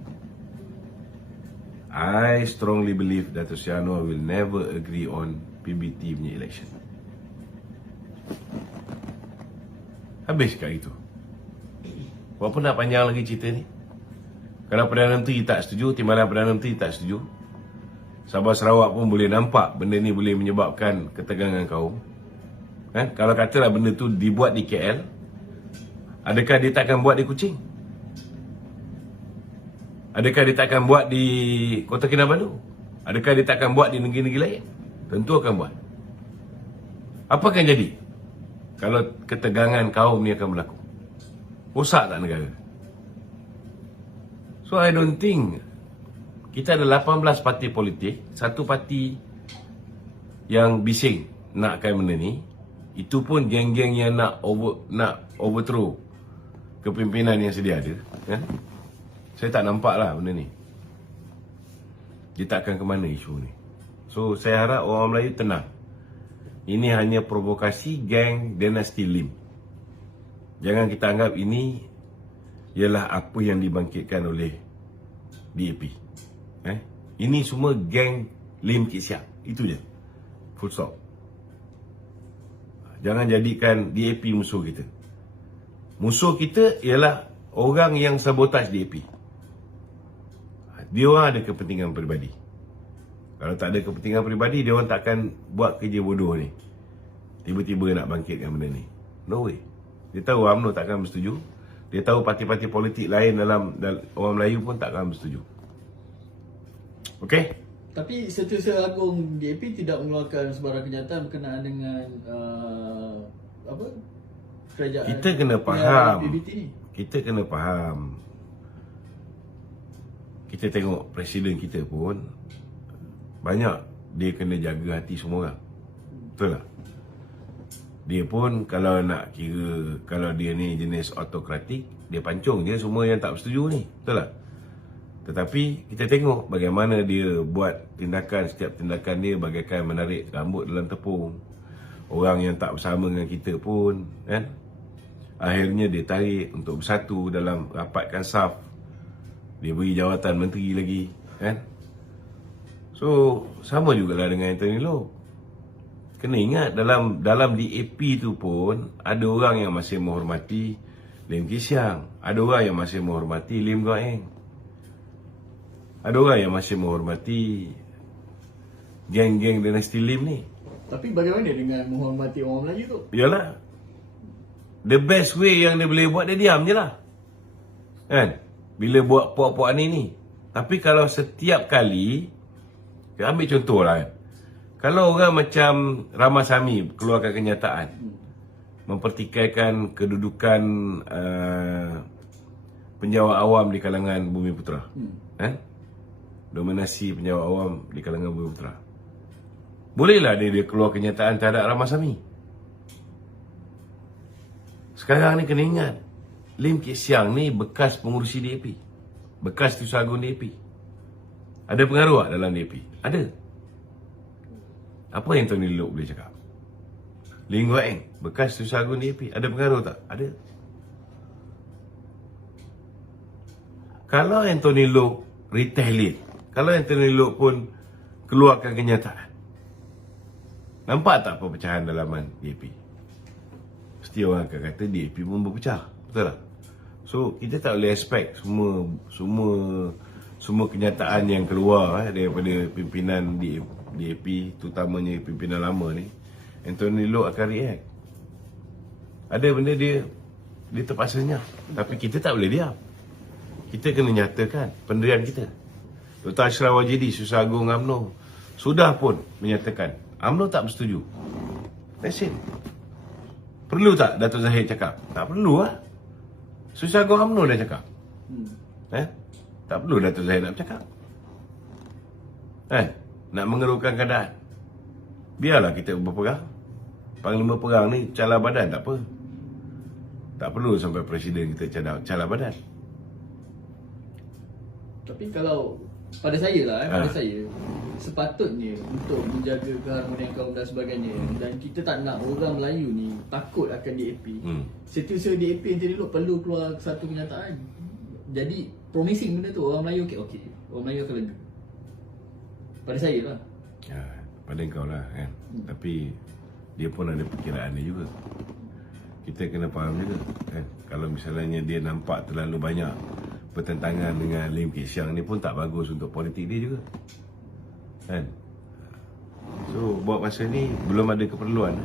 I strongly believe Dato' Sri Anwar will never agree on PBT punya election. Habis kat itu. Berapa nak panjang lagi cerita ni? Kalau Perdana Menteri tak setuju, timbalan Perdana Menteri tak setuju, Sabah Sarawak pun boleh nampak benda ni boleh menyebabkan ketegangan kaum. Kalau katalah benda tu dibuat di KL, adakah dia takkan buat di Kuching? Adakah dia takkan buat di Kota Kinabalu? Adakah dia takkan buat di negeri-negeri lain? Tentu akan buat. Apa akan jadi? kalau ketegangan kaum ni akan berlaku? Rosak tak negara? So I don't think, kita ada 18 parti politik, satu parti yang bising nakkan benda ni, itu pun geng-geng yang nak overthrow kepimpinan yang sedia ada, kan? Saya tak nampak lah benda ni. Dia tak akan ke mana isu ni. So saya harap orang Melayu tenang. Ini hanya provokasi geng dinasti Lim. Jangan kita anggap ini ialah apa yang dibangkitkan oleh DAP. Ini semua geng Lim Kit Siang. Itu je. Full stop. Jangan jadikan DAP musuh kita. Musuh kita ialah orang yang sabotaj DAP. Dia orang ada kepentingan peribadi. Kalau tak ada kepentingan peribadi, dia orang takkan buat kerja bodoh ni. Tiba-tiba nak bangkitkan benda ni. No way. Dia tahu UMNO takkan bersetuju. Dia tahu parti-parti politik lain dalam orang Melayu pun takkan bersetuju. Okey? Tapi Setiausaha Agung DAP tidak mengeluarkan sebarang kenyataan berkenaan dengan kerajaan. Kita kena faham. PBT ni. Kita kena faham. Kita tengok presiden kita pun banyak dia kena jaga hati semua orang. Betul tak? Dia pun kalau nak kira, kalau dia ni jenis autokratik, dia pancung je semua yang tak bersetuju ni. Betul tak? Tetapi kita tengok bagaimana dia buat tindakan, setiap tindakan dia bagaikan menarik rambut dalam tepung. Orang yang tak bersama dengan kita pun, kan, akhirnya dia tarik untuk bersatu dalam rapatkan saf. Dia beri jawatan menteri lagi, kan. So sama jugalah dengan Anthony Loke. Kena ingat dalam DAP tu pun ada orang yang masih menghormati Lim Kit Siang, ada orang yang masih menghormati Lim Guan Eng, ada orang yang masih menghormati geng-geng dinasti Lim ni. Tapi bagaimana dengan menghormati orang Melayu tu? Yalah, the best way yang dia boleh buat, dia diam je lah, kan, bila buat puak-puak ni. Tapi kalau setiap kali, kita ambil contoh lah, kan, kalau orang macam Ramasamy keluarkan kenyataan mempertikaikan kedudukan penjawat awam di kalangan Bumiputera, dominasi penjawat awam di kalangan Bumiputera, bolehlah dia keluar kenyataan terhadap Ramasamy. Sekarang ni kena ingat, Lim Kit Siang ni bekas pengurusi DAP, bekas Setiausaha Agung DAP. Ada pengaruh tak dalam DAP? Ada. Apa yang Tony Loke boleh cakap? Lim Guan Eng, bekas Setiausaha Agung DAP, ada pengaruh tak? Ada. Kalau Anthony Loke retaliate, kalau Anthony Loke pun keluarkan kenyataan, nampak tak perpecahan dalaman DAP? Mesti orang akan kata DAP pun berpecah. Betul tak? So kita tak boleh expect semua kenyataan yang keluar daripada pimpinan DAP, terutamanya pimpinan lama ni, Anthony Loke akan react. Ada benda dia terpaksa senyap. Tapi kita tak boleh diam. Kita kena nyatakan pendirian kita. Dr. Ashraf Wajidi, Setiausaha Agung UMNO, sudah pun menyatakan UMNO tak bersetuju. That's it. Perlu tak Dato' Zahid cakap? Tak perlu lah. Setiausaha Agung UMNO dah cakap. Tak perlu Dato' Zahid nak bercakap. Nak mengerukkan keadaan, biarlah kita berperang. Panglima perang ni cala badan, tak apa. Tak perlu sampai presiden kita cala badan. Tapi kalau pada saya lah, pada saya, sepatutnya untuk menjaga keharmonian kaum dan sebagainya, dan kita tak nak orang Melayu ni takut akan DAP, Setiausaha DAP yang jadi perlu keluar satu kenyataan. Jadi promising benda tu, orang Melayu okey, orang Melayu akan lega. Pada saya lah. Pada kau lah, kan. Tapi dia pun ada perkiraan dia juga. Kita kena faham juga, kan. Kalau misalnya dia nampak terlalu banyak pertentangan dengan Lim Kit Siang ni pun tak bagus untuk politik dia juga, kan. So buat masa ni belum ada keperluan.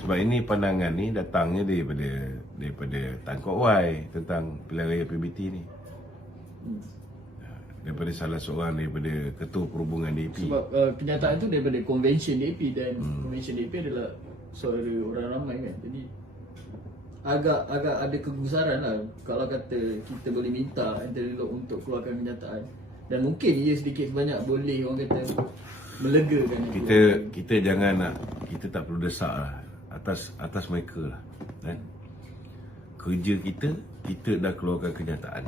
Sebab ini pandangan ni datangnya daripada Tan Kok Wai tentang pilihan raya PBT ni, daripada salah seorang daripada Ketua Perhubungan DAP. Sebab kenyataan tu daripada Convention DAP, dan Convention DAP adalah suara orang ramai kan. Jadi agak ada kegusaran lah kalau kata kita boleh minta Antelilop untuk keluarkan kenyataan. Dan mungkin ia sedikit sebanyak boleh orang kata melegakan. Kita jangan nak, kita tak perlu desak lah atas mereka lah kan. Kerja kita dah keluarkan kenyataan.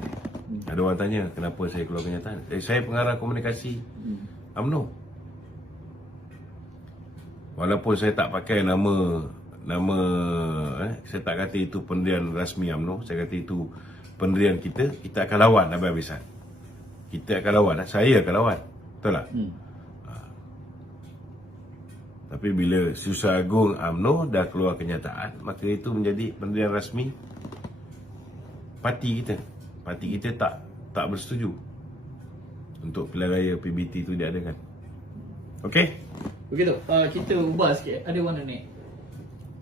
Ada orang tanya kenapa saya keluar kenyataan. Saya pengarah komunikasi UMNO. Walaupun saya tak pakai nama saya tak kata itu pendirian rasmi UMNO, saya kata itu pendirian kita akan lawan habis-habisan. Kita akan lawan, saya akan lawan. Betul tak? Tapi bila Susah Agung UMNO dah keluar kenyataan, maka itu menjadi pendirian rasmi parti kita. Parti kita tak bersetuju untuk pilihan raya PBT itu diadakan. Okey? Begitu. Kita ubah sikit. Ada mana ni?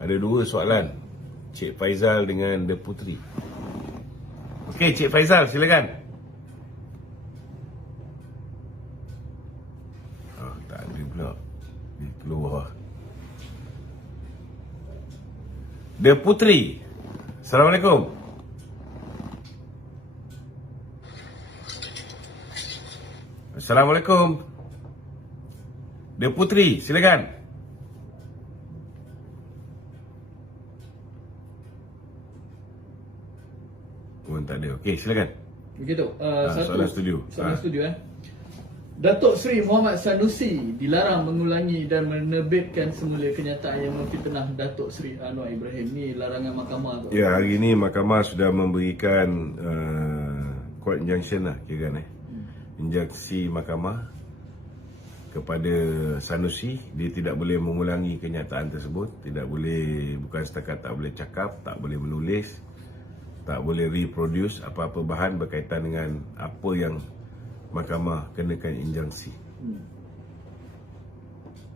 Ada dua soalan, Cik Faizal dengan The Putri. Okey, Cik Faizal, silakan. Tak ada pula. Dia keluar. The Putri. Assalamualaikum. Assalamualaikum. The Putri, silakan. Tak ada. Okey, silakan. Begitu. Soalan studio. Soalan studio Datuk Seri Muhammad Sanusi dilarang mengulangi dan menerbitkan semula kenyataan yang memfitnah Datuk Seri Anwar Ibrahim. Ni larangan mahkamah tu. Ya, hari ini mahkamah sudah memberikan court injunction lah kira kan injunksi mahkamah kepada Sanusi. Dia tidak boleh mengulangi kenyataan tersebut. Tidak boleh, bukan setakat tak boleh cakap, tak boleh menulis, tak boleh reproduce apa-apa bahan berkaitan dengan apa yang mahkamah kenakan injunksi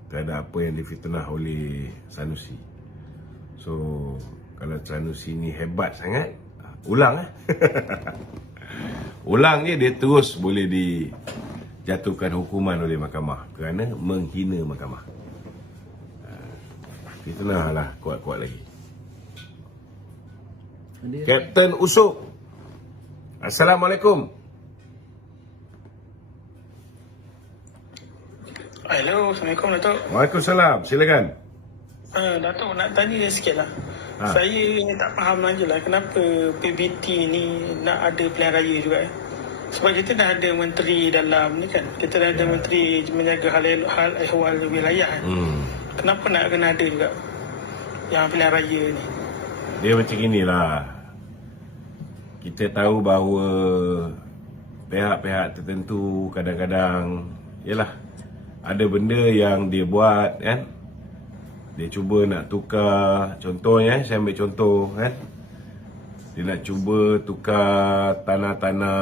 terhadap apa yang difitnah oleh Sanusi. So, kalau Sanusi ni hebat sangat, ulang ulang je, dia terus boleh dijatuhkan hukuman oleh mahkamah kerana menghina mahkamah. Fitnah lah, kuat-kuat lagi. Kapten Usop. Assalamualaikum. Hello, Assalamualaikum Datuk. Waalaikumsalam, silakan. Datuk nak tanya sikit lah. Saya tak faham aja lah kenapa PBT ni nak ada pilihan raya juga Sebab kita dah ada menteri dalam ni kan. Kita dah ada menteri menjaga hal ehwal wilayah kan. Kenapa nak kena ada juga yang pilihan raya ni? Dia macam inilah. Kita tahu bahawa pihak-pihak tertentu kadang-kadang yalah ada benda yang dia buat kan. Dia cuba nak tukar, contohnya saya ambil contoh kan. Dia nak cuba tukar tanah-tanah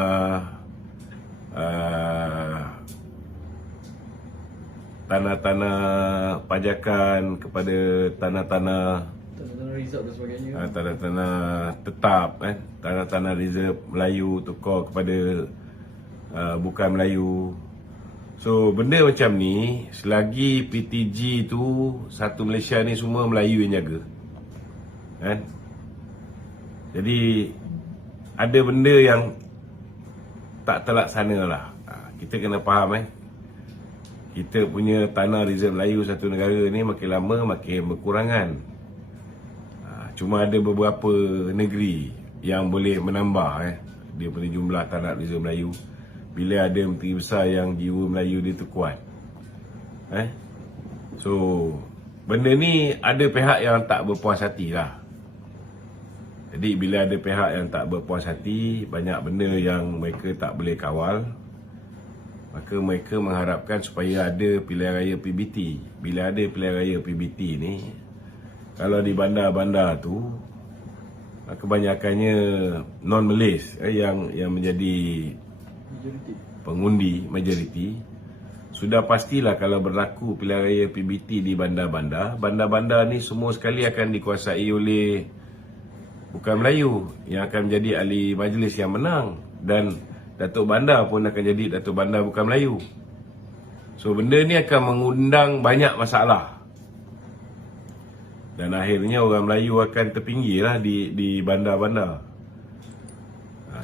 pajakan kepada tanah-tanah reserve dan sebagainya. Tanah-tanah tetap kan. Tanah-tanah reserve Melayu tukar kepada bukan Melayu. So benda macam ni, selagi PTG tu satu Malaysia ni semua Melayu yang jaga kan. Jadi ada benda yang tak terlaksana lah. Kita kena faham kita punya tanah reserve Melayu satu negara ni makin lama makin berkurangan. Cuma ada beberapa negeri yang boleh menambah dia punya jumlah tanah reserve Melayu bila ada menteri besar yang jiwa Melayu dia tu kuat. So benda ni ada pihak yang tak berpuas hati lah. Jadi bila ada pihak yang tak berpuas hati, banyak benda yang mereka tak boleh kawal, maka mereka mengharapkan supaya ada pilihan raya PBT. Bila ada pilihan raya PBT ni, kalau di bandar-bandar tu kebanyakannya non-Malays yang menjadi pengundi majoriti, sudah pastilah kalau berlaku pilihan raya PBT di bandar-bandar, bandar-bandar ni semua sekali akan dikuasai oleh bukan Melayu yang akan menjadi ahli majlis yang menang, dan Datuk Bandar pun akan jadi Datuk Bandar bukan Melayu. So benda ni akan mengundang banyak masalah. Dan akhirnya orang Melayu akan terpinggirlah di bandar-bandar.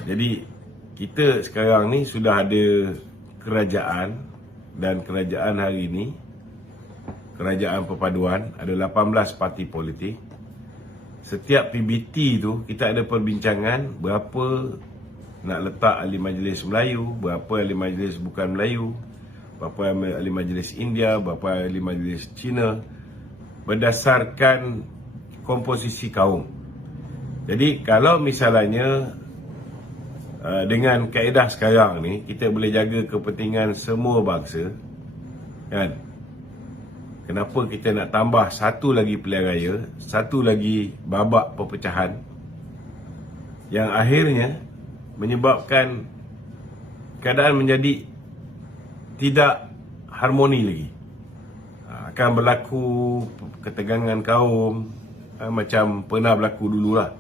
Jadi kita sekarang ni sudah ada kerajaan, dan kerajaan hari ini, kerajaan perpaduan, ada 18 parti politik. Setiap PBT tu kita ada perbincangan berapa nak letak ahli majlis Melayu, berapa ahli majlis bukan Melayu, berapa ahli majlis India, berapa ahli majlis Cina, berdasarkan komposisi kaum. Jadi kalau misalnya dengan kaedah sekarang ni kita boleh jaga kepentingan semua bangsa, kan? Kenapa kita nak tambah satu lagi pilihan raya, satu lagi babak perpecahan yang akhirnya menyebabkan keadaan menjadi tidak harmoni lagi. Akan berlaku ketegangan kaum, macam pernah berlaku dululah.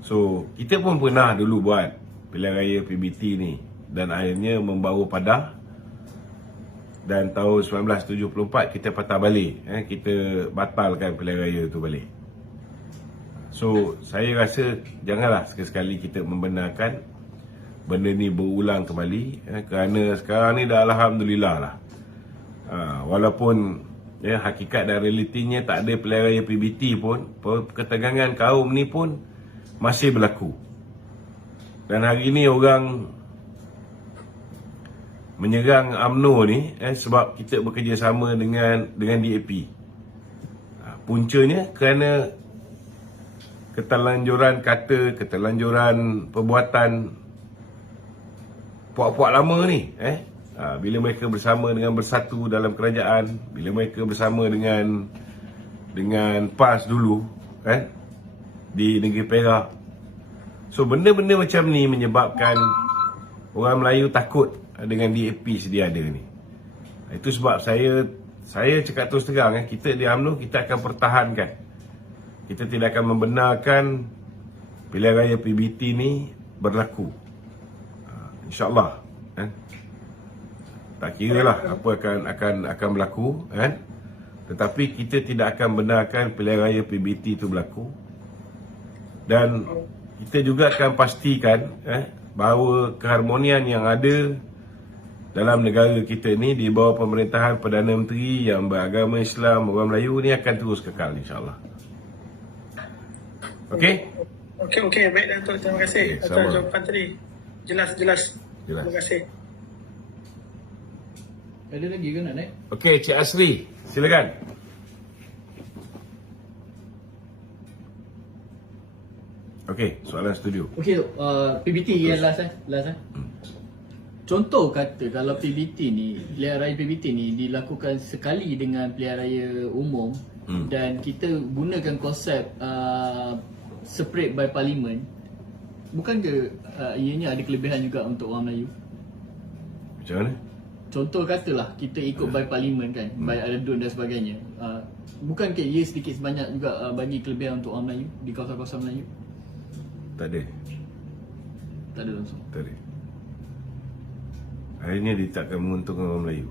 So, kita pun pernah dulu buat pilihan raya PBT ni, dan akhirnya membawa padah. Dan tahun 1974 kita patah balik, kita batalkan pilihan raya tu balik. So, saya rasa janganlah sekali-sekali kita membenarkan benda ni berulang kembali, kerana sekarang ni dah alhamdulillah lah. Walaupun hakikat dan realitinya tak ada pilihan raya PBT pun, ketegangan kaum ni pun masih berlaku. Dan hari ni orang menyerang UMNO ni sebab kita bekerjasama dengan DAP. Puncanya kerana keterlanjuran kata, keterlanjuran perbuatan puak-puak lama ni. Bila mereka bersama dengan Bersatu dalam kerajaan, bila mereka bersama dengan PAS dulu, di negeri Perak. So benda-benda macam ni menyebabkan orang Melayu takut dengan DAP sedia ada ni. Itu sebab saya cakap terus terang, kita di UMNO kita akan pertahankan. Kita tidak akan membenarkan pilihan raya PBT ni berlaku. InsyaAllah. Tak kira lah apa akan berlaku, kan? Tetapi kita tidak akan benarkan pilihan raya PBT itu berlaku. Dan kita juga akan pastikan bahawa keharmonian yang ada dalam negara kita ni di bawah pemerintahan Perdana Menteri yang beragama Islam, orang Melayu ni akan terus kekal, insyaAllah. Okey? Okey, baik Datuk. Terima kasih atas jawapan tadi. Jelas. Terima kasih. Ada lagi ke nak naik? Okey, Cik Asri, silakan. Okey, soalan studio. Okey, PBT yang last. Contoh kata kalau PBT ni, pilihan raya PBT ni dilakukan sekali dengan pilihan raya umum, dan kita gunakan konsep separate by parliament, bukan ke ianya ada kelebihan juga untuk orang Melayu? Macam mana? Contoh katalah kita ikut by parliament kan, by adun dan sebagainya. Bukan ke ia sedikit sebanyak juga bagi kelebihan untuk orang Melayu di kawasan-kawasan Melayu? Tak ada. Tak ada langsung. Tak ada. Akhirnya dia takkan menguntungkan orang Melayu.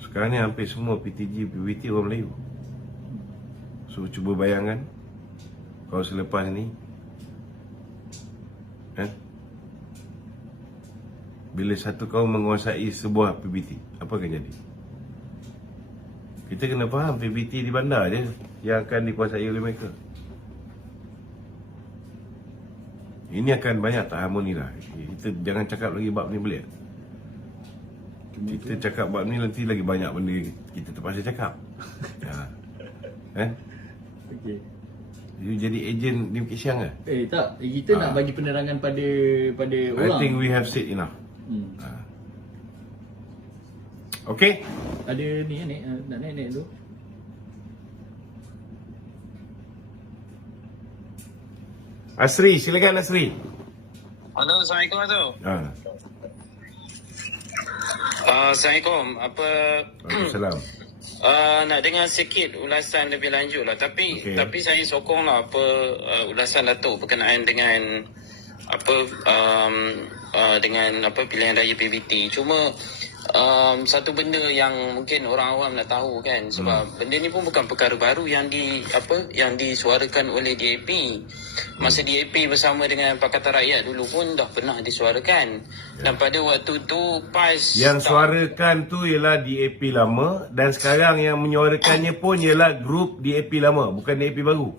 Sekarang ni hampir semua PTG, PBT orang Melayu. So cuba bayangkan kalau selepas ni bila satu kaum menguasai sebuah PBT, apa akan jadi? Kita kena faham PBT di bandar je yang akan dikuasai oleh mereka. Ini akan banyak tak harmoni lah. Kita jangan cakap lagi bab ni boleh. Kita cakap bab ni nanti lagi banyak benda kita terpaksa cakap. Okey. You jadi ejen di Bukit Siang ke? Tak, kita nak bagi penerangan pada orang. I think we have said enough. Okay. Ada ni nak naik dulu. Asri, silakan Asri. Halo, Assalamualaikum Datuk. Assalamualaikum. Waalaikumsalam. Nak dengar sikit ulasan lebih lanjut lah. Tapi saya sokong lah ulasan Datuk berkenaan dengan dengan pilihan raya PBT. Cuma satu benda yang mungkin orang awam nak tahu kan, sebab benda ni pun bukan perkara baru yang disuarakan oleh DAP. Masa DAP bersama dengan Pakatan Rakyat dulu pun dah pernah disuarakan. Dan pada waktu tu PAS Yang suarakan tu ialah DAP lama, dan sekarang yang menyuarakannya pun ialah grup DAP lama, bukan DAP baru.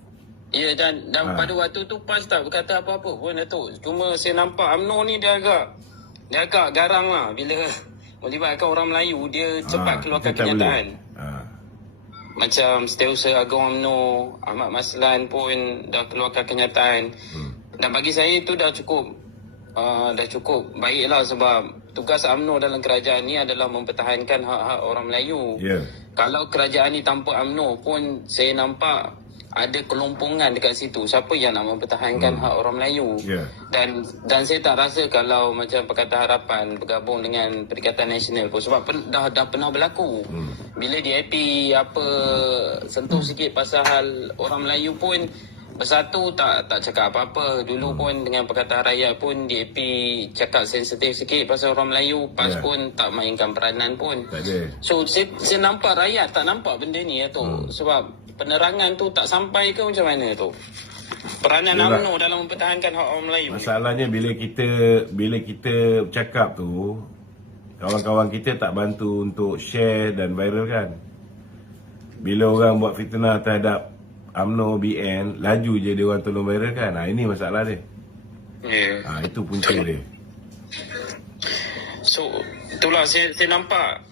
Ya, dan pada waktu tu PAS tak berkata apa-apa pun Datuk. Cuma saya nampak UMNO ni dia agak garang lah bila melibatkan orang Melayu, dia cepat keluarkan kita tak kenyataan. boleh. Macam Setiausaha Agong UMNO, Ahmad Maslan pun dah keluarkan kenyataan. Dan bagi saya itu dah cukup baiklah, sebab tugas UMNO dalam kerajaan ni adalah mempertahankan hak-hak orang Melayu. Kalau kerajaan ni tanpa UMNO pun saya nampak ada kelompongan dekat situ. Siapa yang nak mempertahankan hak orang Melayu? Dan saya tak rasa kalau macam Pakatan Harapan bergabung dengan Perikatan Nasional pun, sebab dah pernah berlaku. Bila DAP sentuh sikit pasal hal orang Melayu pun bersatu, tak cakap apa-apa. Dulu pun dengan Pakatan Rakyat pun DAP cakap sensitif sikit pasal orang Melayu, PAS pun tak mainkan peranan pun. So saya nampak rakyat tak nampak benda ni tu. Sebab penerangan tu tak sampai ke macam mana tu? Peranan UMNO dalam mempertahankan hak orang Melayu. Masalahnya bila kita cakap tu, kawan-kawan kita tak bantu untuk share dan viralkan. Bila orang buat fitnah terhadap UMNO BN, laju je dia orang tolong viralkan. Ini masalah dia. Itu punca dia. So itulah saya nampak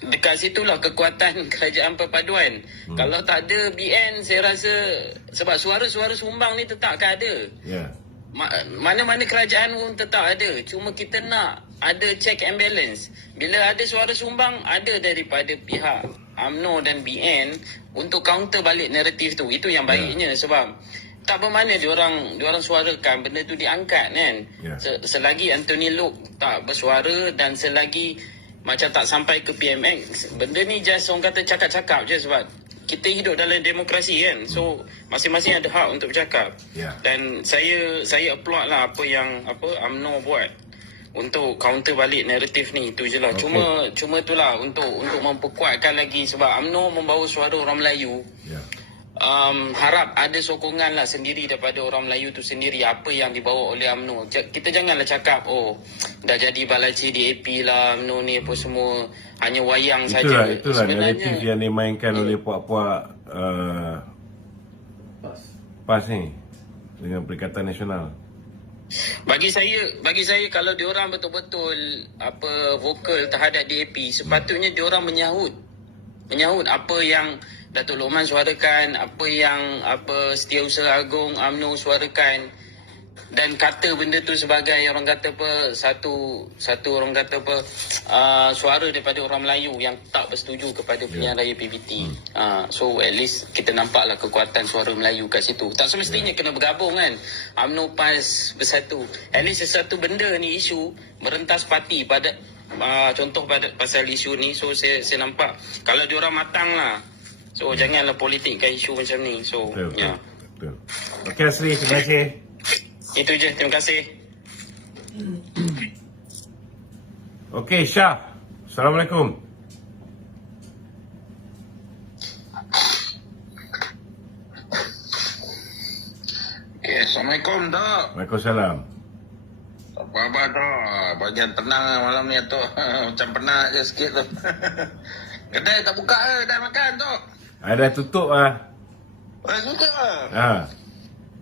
dekat situlah kekuatan kerajaan perpaduan. Kalau tak ada BN, saya rasa sebab suara-suara sumbang ni tetap akan ada. Mana-mana kerajaan pun tetap ada. Cuma kita nak ada check and balance. Bila ada suara sumbang, ada daripada pihak UMNO dan BN untuk counter balik naratif tu. Itu yang baiknya, sebab tak bermakna diorang suarakan benda tu diangkat kan. Selagi Anthony Loke tak bersuara dan selagi macam tak sampai ke PMX, benda ni just orang kata cakap-cakap je, sebab kita hidup dalam demokrasi kan. So masing-masing ada hak untuk bercakap. Dan saya applaud lah apa yang UMNO buat untuk counter balik naratif ni. Itu je lah. Cuma itulah untuk memperkuatkan lagi, sebab UMNO membawa suara orang Melayu. Harap ada sokongan lah sendiri daripada orang Melayu tu sendiri, apa yang dibawa oleh UMNO. Kita janganlah cakap dah jadi balaci DAP lah UMNO ni apa semua, hanya wayang saja. Itulah naratif yang dimainkan oleh puak-puak PAS ni dengan Perikatan Nasional. Bagi saya kalau diorang betul-betul vokal terhadap DAP, sepatutnya diorang menyahut apa yang Datuk Lokman suarakan, apa yang Setiausaha Agong UMNO suarakan, dan kata benda tu sebagai orang kata satu orang kata suara daripada orang Melayu yang tak bersetuju kepada pilihan raya PBT. So at least kita nampaklah kekuatan suara Melayu kat situ. Tak semestinya kena bergabung kan, UMNO PAS bersatu. At least sesuatu benda ni, isu merentas parti pada contoh pasal isu ni. So saya nampak kalau diorang matang lah. So janganlah politikkan isu macam ni. So betul. Okey Asri, terima kasih. Itu je, terima kasih. Okey Syah, Assalamualaikum. Assalamualaikum Dok. Waalaikumsalam. Apa khabar Dok? Bagian tenang malam ni tu. Macam penat je sikit tu. Kedai tak buka ke? Kedai makan Dok? Dah tutup lah. Tutup lah?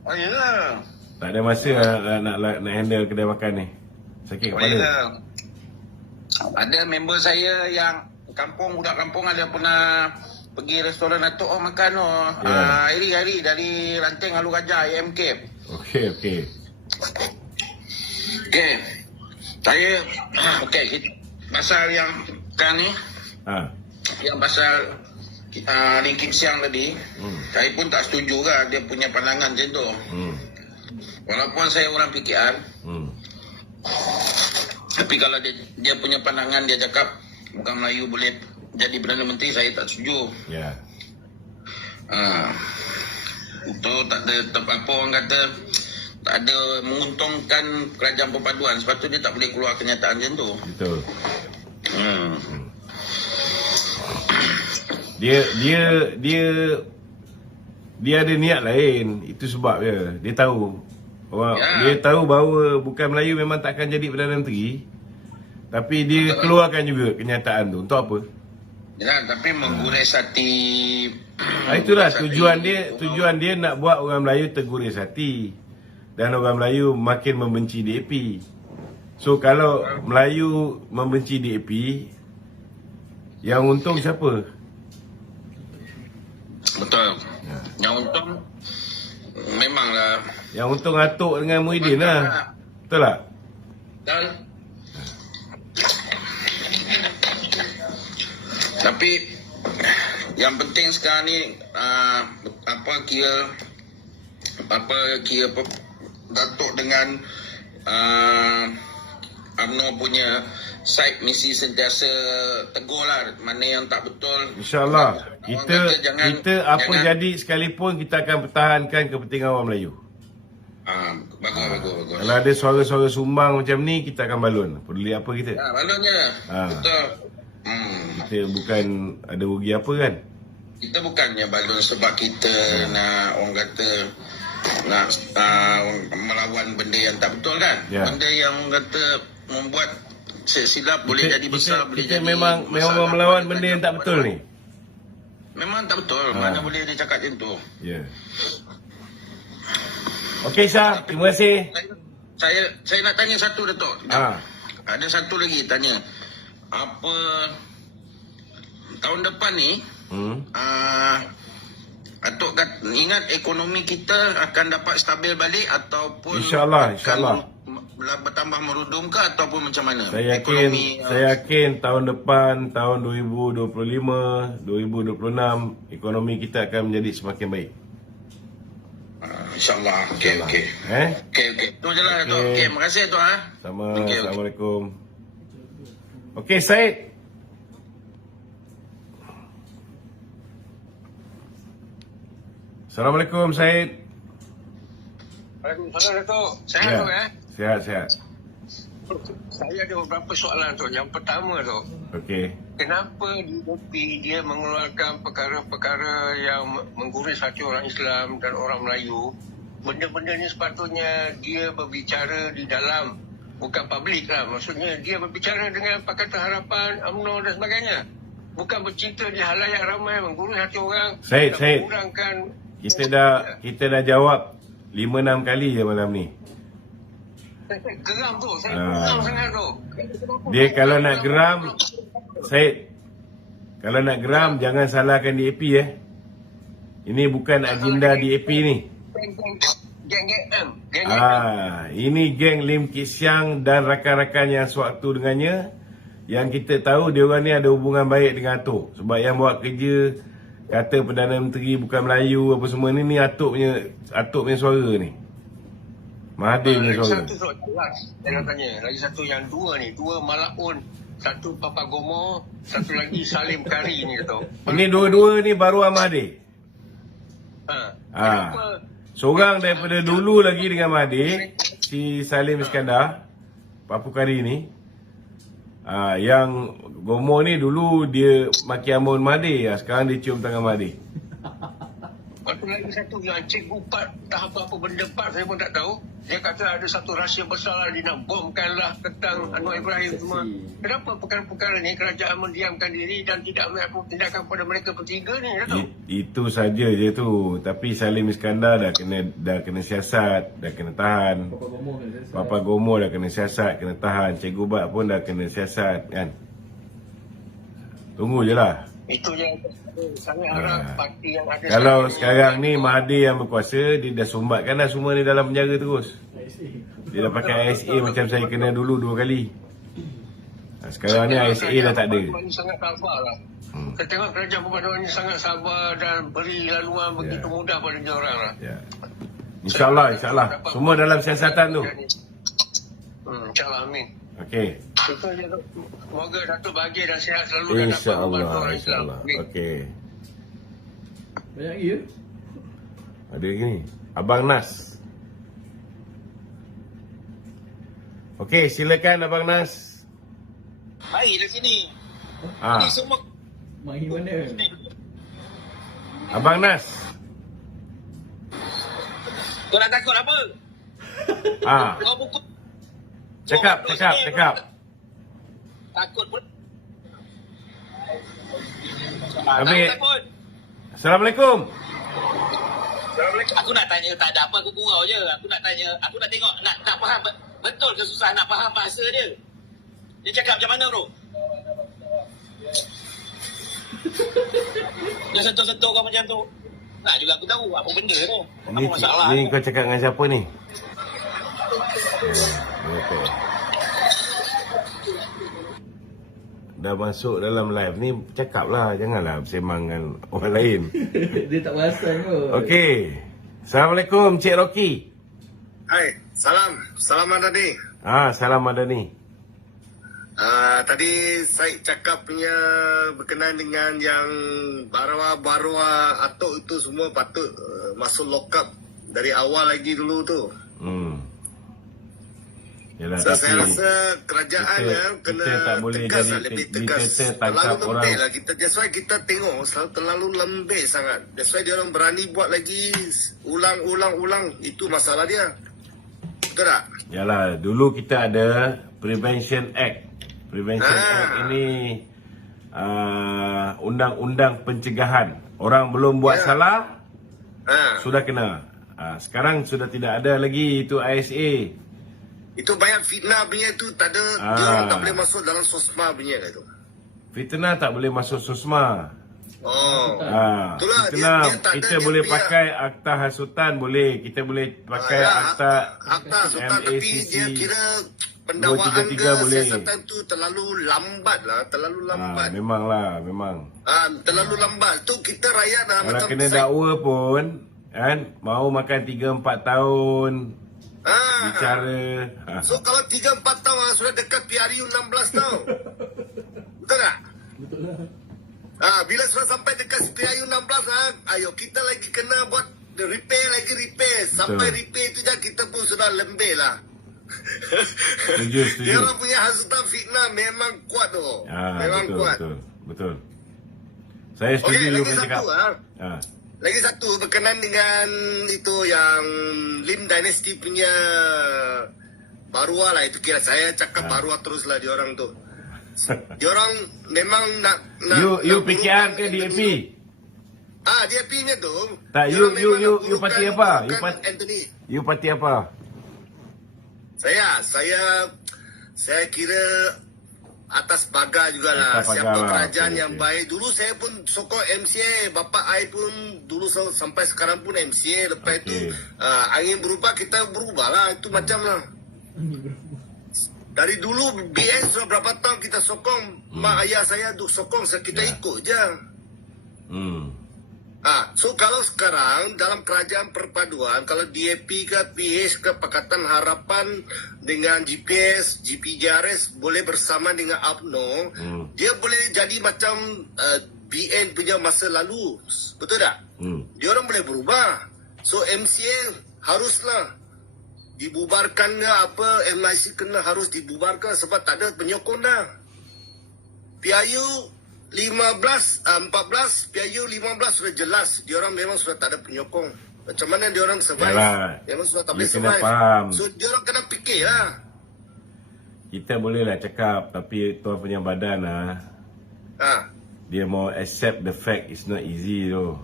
Oh iyalah. Tak ada masa nak handle kedai makan ni. Sakit kepala. Ada member saya yang budak kampung ada pernah pergi restoran Datuk makan tu. Hari-hari dari Ranting Alu Gajah IMK. Okey. Saya pasal yang kan ni. Yang pasal Lim Kim Siang tadi, saya pun tak setuju lah dia punya pandangan macam tu. Walaupun saya orang PKR, tapi kalau dia punya pandangan, dia cakap bukan Melayu boleh jadi Perdana Menteri, saya tak setuju. Itu tak ada apa orang kata, tak ada menguntungkan kerajaan perpaduan. Sebab tu dia tak boleh keluar kenyataan macam tu. Betul. Dia ada niat lain. Itu sebab dia tahu. Ya. Dia tahu bahawa bukan Melayu memang takkan jadi Perdana Menteri. Tapi dia keluarkan juga kenyataan tu. Untuk apa? Ya, tapi mengguris hati. Itulah tujuan dia nak buat orang Melayu terguris hati. Dan orang Melayu makin membenci DAP. So kalau Melayu membenci DAP, yang untung siapa? Betul. Yang untung memanglah. Yang untung Atok dengan Muhyiddin lah. Betul tak? Dan tapi yang penting sekarang ni kira Datuk dengan UMNO punya side misi sentiasa tegur lah mana yang tak betul. InsyaAllah. Orang kata Kita apa jadi sekalipun kita akan pertahankan kepentingan orang Melayu. Bagus. Kalau ada suara-suara sumbang macam ni, kita akan balun. Peduli apa kita? Ya, balonnya. Betul. Kita bukan ada rugi apa kan? Kita bukannya balon sebab kita nak orang kata nak melawan benda yang tak betul kan? Benda yang orang kata membuat silap boleh jadi besar, boleh kita jadi memang melawan benda yang tak betul ni. Memang tak betul. Mana boleh dia cakap macam tu? Ya. Okey Syah, terima kasih. Saya nak tanya satu Datuk. Ada satu lagi tanya. Apa tahun depan ni Datuk ingat ekonomi kita akan dapat stabil balik ataupun InsyaAllah bertambah merudum ke ataupun macam mana? Saya yakin tahun depan, tahun 2025, 2026 ekonomi kita akan menjadi semakin baik. InsyaAllah. Okey. Tu je lah Datuk. Okey, terima kasih Datuk. Sama. Assalamualaikum. Okey, Syed. Assalamualaikum, Syed. Waalaikumsalam Datuk. Sihat tu Sihat. Saya ada beberapa soalan tu. Yang pertama tu, Okey. kenapa DAP dia mengeluarkan perkara-perkara yang mengguris hati orang Islam dan orang Melayu? Benda-benda ni sepatutnya dia berbicara di dalam, bukan publik lah. Maksudnya dia berbicara dengan Pakatan Harapan, UMNO dan sebagainya. Bukan bercerita di halayak ramai mengguris hati orang. Syed. Mengurangkan. Kita dah jawab 5-6 kali je malam ni. Geram tu. Saya geram sangat tu. Dia kalau nak geram, Syed, kalau nak geram jangan salahkan DAP Ini bukan agenda DAP ni. Geng-geng Ini geng Lim Kit Siang dan rakan-rakan yang sewaktu dengannya. Yang kita tahu dia orang ni ada hubungan baik dengan Atok. Sebab yang buat kerja kata Perdana Menteri bukan Melayu apa semua ni Atok punya suara ni. Mahathir punya suara. Satu jelas. Saya nak tanya. Lagi satu yang dua Malaun. Satu Papa Gomo. Satu lagi Salim Kari ni tu. Ini dua-dua ni baru Mahathir. Seorang daripada dulu lagi dengan Mahathir, si Salim Iskandar, Papu Kari ni. Yang Gomo ni dulu dia maki amun Mahathir, sekarang dia cium tangan Mahathir. Lepas tu lagi satu yang Cikgu Pat, tak apa-apa benda Pat saya pun tak tahu. Dia kata ada satu rahsia besar lah, dia nak bomkanlah tentang Anwar Ibrahim semua. Kenapa perkara-perkara ni kerajaan mendiamkan diri dan tidak mengambil tindakan pada mereka bertiga ni? Itu saja je tu. Tapi Salim Iskandar dah kena siasat, dah kena tahan. Papa Gomo dah kena siasat, kena tahan. Cikgu Bat pun dah kena siasat kan. Tunggu je lah. Itu yang sangat harap parti yang ada. Kalau sekarang ni Mahathir yang berkuasa, dia dah sumbatkan dah semua ni dalam penjara terus. Dia dah pakai ISA macam saya kena dulu 2 kali. Sekarang ni ISA dah tak ada. Sangat sabar lah. Saya tengok kerajaan perpaduan ni sangat sabar dan beri laluan begitu mudah pada dia orang lah. InsyaAllah. Semua dalam siasatan tu. InsyaAllah, amin. Okey. Semoga Datuk bahagia dan sihat selalu. InsyaAllah. Okey. Banyak lagi ya? Ada lagi ni. Abang Nas. Okey, silakan Abang Nas. Mari di sini. Ini semua Mari mana? Abang Nas. Kau nak takut apa? Kau pukul. Cakap. Takut pun. Habis. Assalamualaikum. Aku nak tanya, tak ada apa, aku gurau je. Aku nak tanya, aku nak tengok, nak faham betul ke susah nak faham bahasa dia. Dia cakap macam mana, bro? Dia sentuh-sentuh kau macam tu. Nak juga aku tahu apa benda tu. Apa masalah? Ni kau cakap dengan siapa ni? Okay. Dah masuk dalam live ni, cakap lah. Janganlah bersembang dengan orang lain. Dia tak perasan kot. Okey. Assalamualaikum, Cik Rocky. Hai, salam Madani. Salam Madani. Tadi saya cakap punya berkenaan dengan yang barua atuk itu semua patut masuk lock up dari awal lagi dulu tu. Yalah, Saya rasa kerajaan kena kita tak boleh tegas jadi lah, lebih tegas. kita tangkap Terlalu orang. lembek lah kita. That's why kita tengok terlalu lembek sangat. That's why dia orang berani buat lagi ulang. Itu masalah dia. Betul tak? Yalah, dulu kita ada Prevention Act. Prevention Act ini undang-undang pencegahan. Orang belum buat salah, sudah kena. Sekarang sudah tidak ada lagi itu ISA. Itu banyak fitnah punya tu tak ada. Dia orang tak boleh masuk dalam sosma punya tu. Fitnah tak boleh masuk sosma. Itulah Fitnah, dia tak kita ada, boleh dia pakai akta hasutan, boleh. Kita boleh pakai akta hasutan, tapi dia kira pendakwaan ke 233 boleh. siasatan tu terlalu lambat lah. Memang. Terlalu lambat. Tu kita rakyat dah Kalau macam kena dakwa pun, kan, mau makan 3-4 tahun bicara. So kalau 3-4 tahun sudah dekat PRU 16 tahun. Betul tak? Betul lah. Bila sudah sampai dekat PRU 16 ayo kita lagi kena buat repair. Sampai repair tu je kita pun sudah lembek lah. Setuju. Dia orang punya hasutan fitnah memang kuat tu. Memang kuat. Betul. Saya setuju Okey, you lagi cakap. satu Lagi satu berkenaan dengan itu yang Lim Dynasty punya barua lah. Itu kira saya cakap barua teruslah dia orang tu. Dia orang memang nak You PKR ke DAP? DAP nya tu. Tak, dia you orang memang nak parti burukan apa? Anthony. You parti apa? Saya kira atas pagar jugalah. Atas pagar Siapa lah. kerajaan Okey, yang baik. Dulu saya pun sokong MCA. Bapa I pun dulu sampai sekarang pun MCA. Lepas itu angin berubah, kita berubah lah. Itu macam lah. Dari dulu BN sudah berapa tahun kita sokong. Mak ayah saya tu sokong. Kita ikut je. So kalau sekarang dalam kerajaan perpaduan, kalau DAP ke PH ke Pakatan Harapan dengan GPS, GPJRS boleh bersama dengan UMNO, dia boleh jadi macam BN punya masa lalu. Betul tak? Dia orang boleh berubah. So MCA haruslah dibubarkan ke apa, MIC kena harus dibubarkan sebab tak ada penyokong dah. PIU 14 PIU 15 sudah jelas dia orang memang sudah tak ada penyokong. Macam mana dia orang survive? Yalah, memang sudah tak boleh dia kena survive. faham. So dia orang kena fikir lah. Kita bolehlah cakap, tapi tuan punya badan dia mau accept the fact it's not easy tu.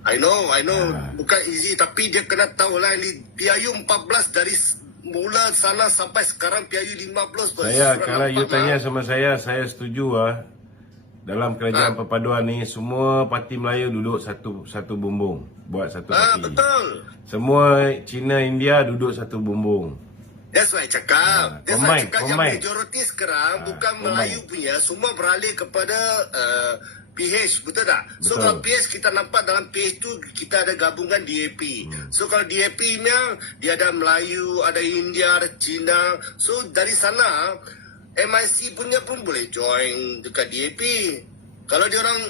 I know. Bukan easy, tapi dia kena tahu lah ni PIU 14 dari mula sana sampai sekarang PIU 15. Kalau you tanya sama saya setuju dalam kerajaan perpaduan ni semua parti Melayu duduk satu bumbung, buat satu parti. Betul. Semua Cina India duduk satu bumbung. That's why cakap. That's why cakap yang combine. majoriti sekarang bukan Melayu punya, semua beralih kepada PH, betul tak? So Betul. kalau PH kita nampak dalam PH tu kita ada gabungan DAP. So kalau DAP-nya dia ada Melayu, ada India, ada Cina. So dari sana MIC punya pun boleh join dekat DAP. Kalau dia orang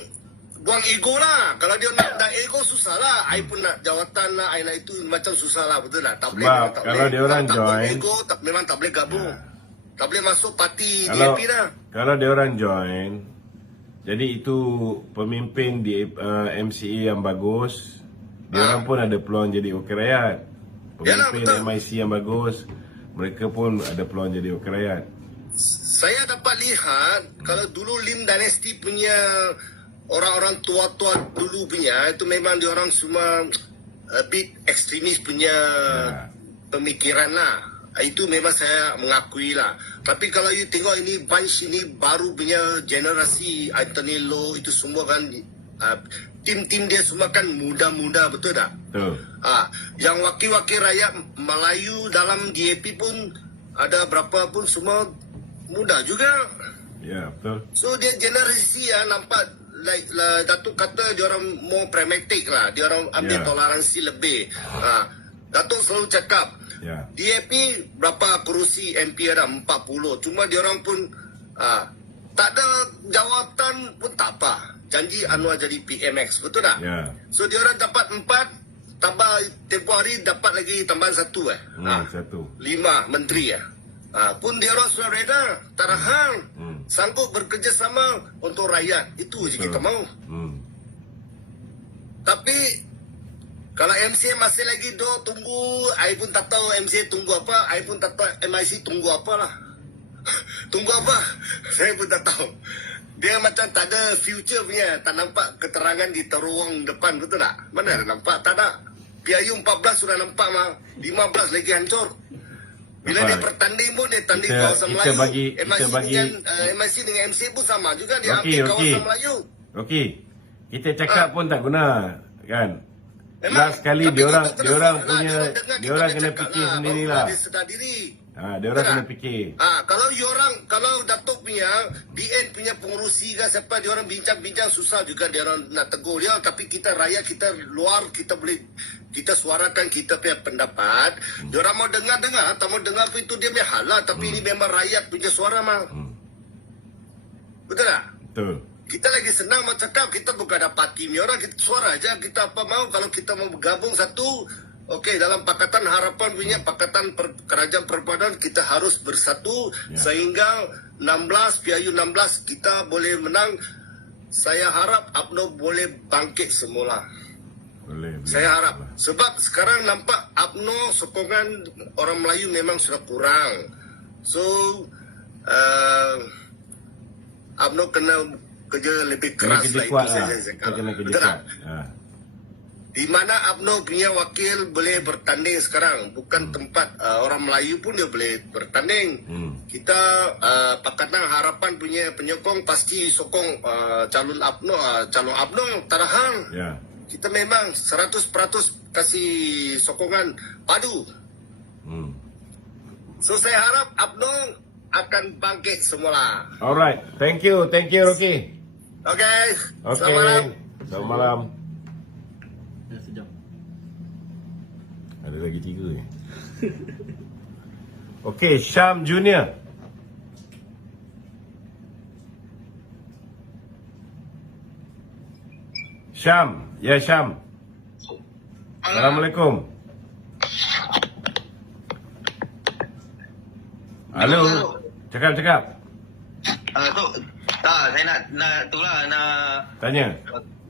buang ego lah. Kalau dia nak ego susah lah. I pun nak jawatan lah. I nak itu macam susah lah. Betul tak? Tak boleh. Sebab memang tak kalau boleh. dia orang tak buang join, ego, memang tak boleh gabung. Tak boleh masuk parti Kalau DAP dah. kalau dia orang join, Jadi itu pemimpin di MCA yang bagus. Diorang pun ada peluang jadi wakil rakyat. Pemimpin Yalah, betul. MIC yang bagus, mereka pun ada peluang jadi wakil rakyat. Saya dapat lihat kalau dulu Lim Dynasty punya orang-orang tua-tua dulu punya itu memang diorang semua a bit ekstremis punya pemikiran lah. Itu memang saya mengakui lah. Tapi kalau you tengok ini bunch ini baru punya generasi Anthony Low itu semua kan tim-tim dia semua kan muda-muda, betul tak? Betul. Yang wakil-wakil rakyat Melayu dalam DAP pun ada berapa pun semua muda juga. Ya, betul. So dia generasi nampak like Datuk kata dia orang more pragmatic lah. Dia orang ambil toleransi lebih. Datuk selalu cakap DAP berapa kerusi MP ada 40. Cuma dia orang pun tak ada jawatan pun tak apa. Janji Anwar jadi PMX, betul tak? So dia orang dapat 4 tambah tempoh hari dapat lagi tambahan 1 Satu. 5 menteri pun dia orang sudah reda, tak ada hal. Sanggup bekerjasama untuk rakyat. Itu je kita mau. Tapi kalau MCA masih lagi tunggu, I pun tak tahu MCA tunggu apa, I pun tak tahu MIC tunggu apa lah. Tunggu apa? Saya pun tak tahu. Dia macam tak ada future punya, tak nampak keterangan di terowong depan, betul tak? Mana ada nampak? Tak ada. PIU 14 sudah nampak mah, 15 lagi hancur. Bila dia bertanding pun dia tanding kawasan Melayu. MIC dengan MCA pun sama juga, dia ambil kawasan Melayu. Okey. Kita cakap pun tak guna, kan? Memang, Last kali tapi diorang betul-betul punya diorang kena fikir sendirilah. Dia sedar diri. Diorang kena fikir. Kalau Datuk punya BN punya pengurusi ke siapa diorang bincang-bincang susah juga diorang nak tegur dia, tapi kita rakyat kita luar kita boleh kita suarakan kita punya pendapat. Diorang mau dengar, tak mau dengar pun itu dia punya hal lah, tapi ini memang rakyat punya suara mah. Betul tak? Betul. Kita lagi senang mau cakap, kita bukan ada parti ni orang, kita suara aja, kita apa mau, kalau kita mau bergabung satu, okey, dalam Pakatan Harapan punya Pakatan Kerajaan Perpaduan kita harus bersatu sehingga 16 PIU 16 kita boleh menang. Saya harap UMNO boleh bangkit semula. Boleh. Saya harap. Sebab sekarang nampak UMNO sokongan orang Melayu memang sudah kurang. So UMNO kena kerja lebih keras lah, itu saya cakap. Betul tak? Di mana UMNO punya wakil boleh bertanding sekarang, bukan tempat orang Melayu pun dia boleh bertanding. Kita Pakatan Harapan punya penyokong pasti sokong calon UMNO tak ada hal. Kita memang 100% kasih sokongan padu. So saya harap UMNO akan bangkit semula. Alright, thank you Rocky. Okay. Selamat malam. Selamat malam. Dah sejam. Ada lagi 3 ni. Okey, Syam Junior. Syam. Ya, Syam. Assalamualaikum. Halo. Cakap. Tak, saya nak itulah nak Tanya.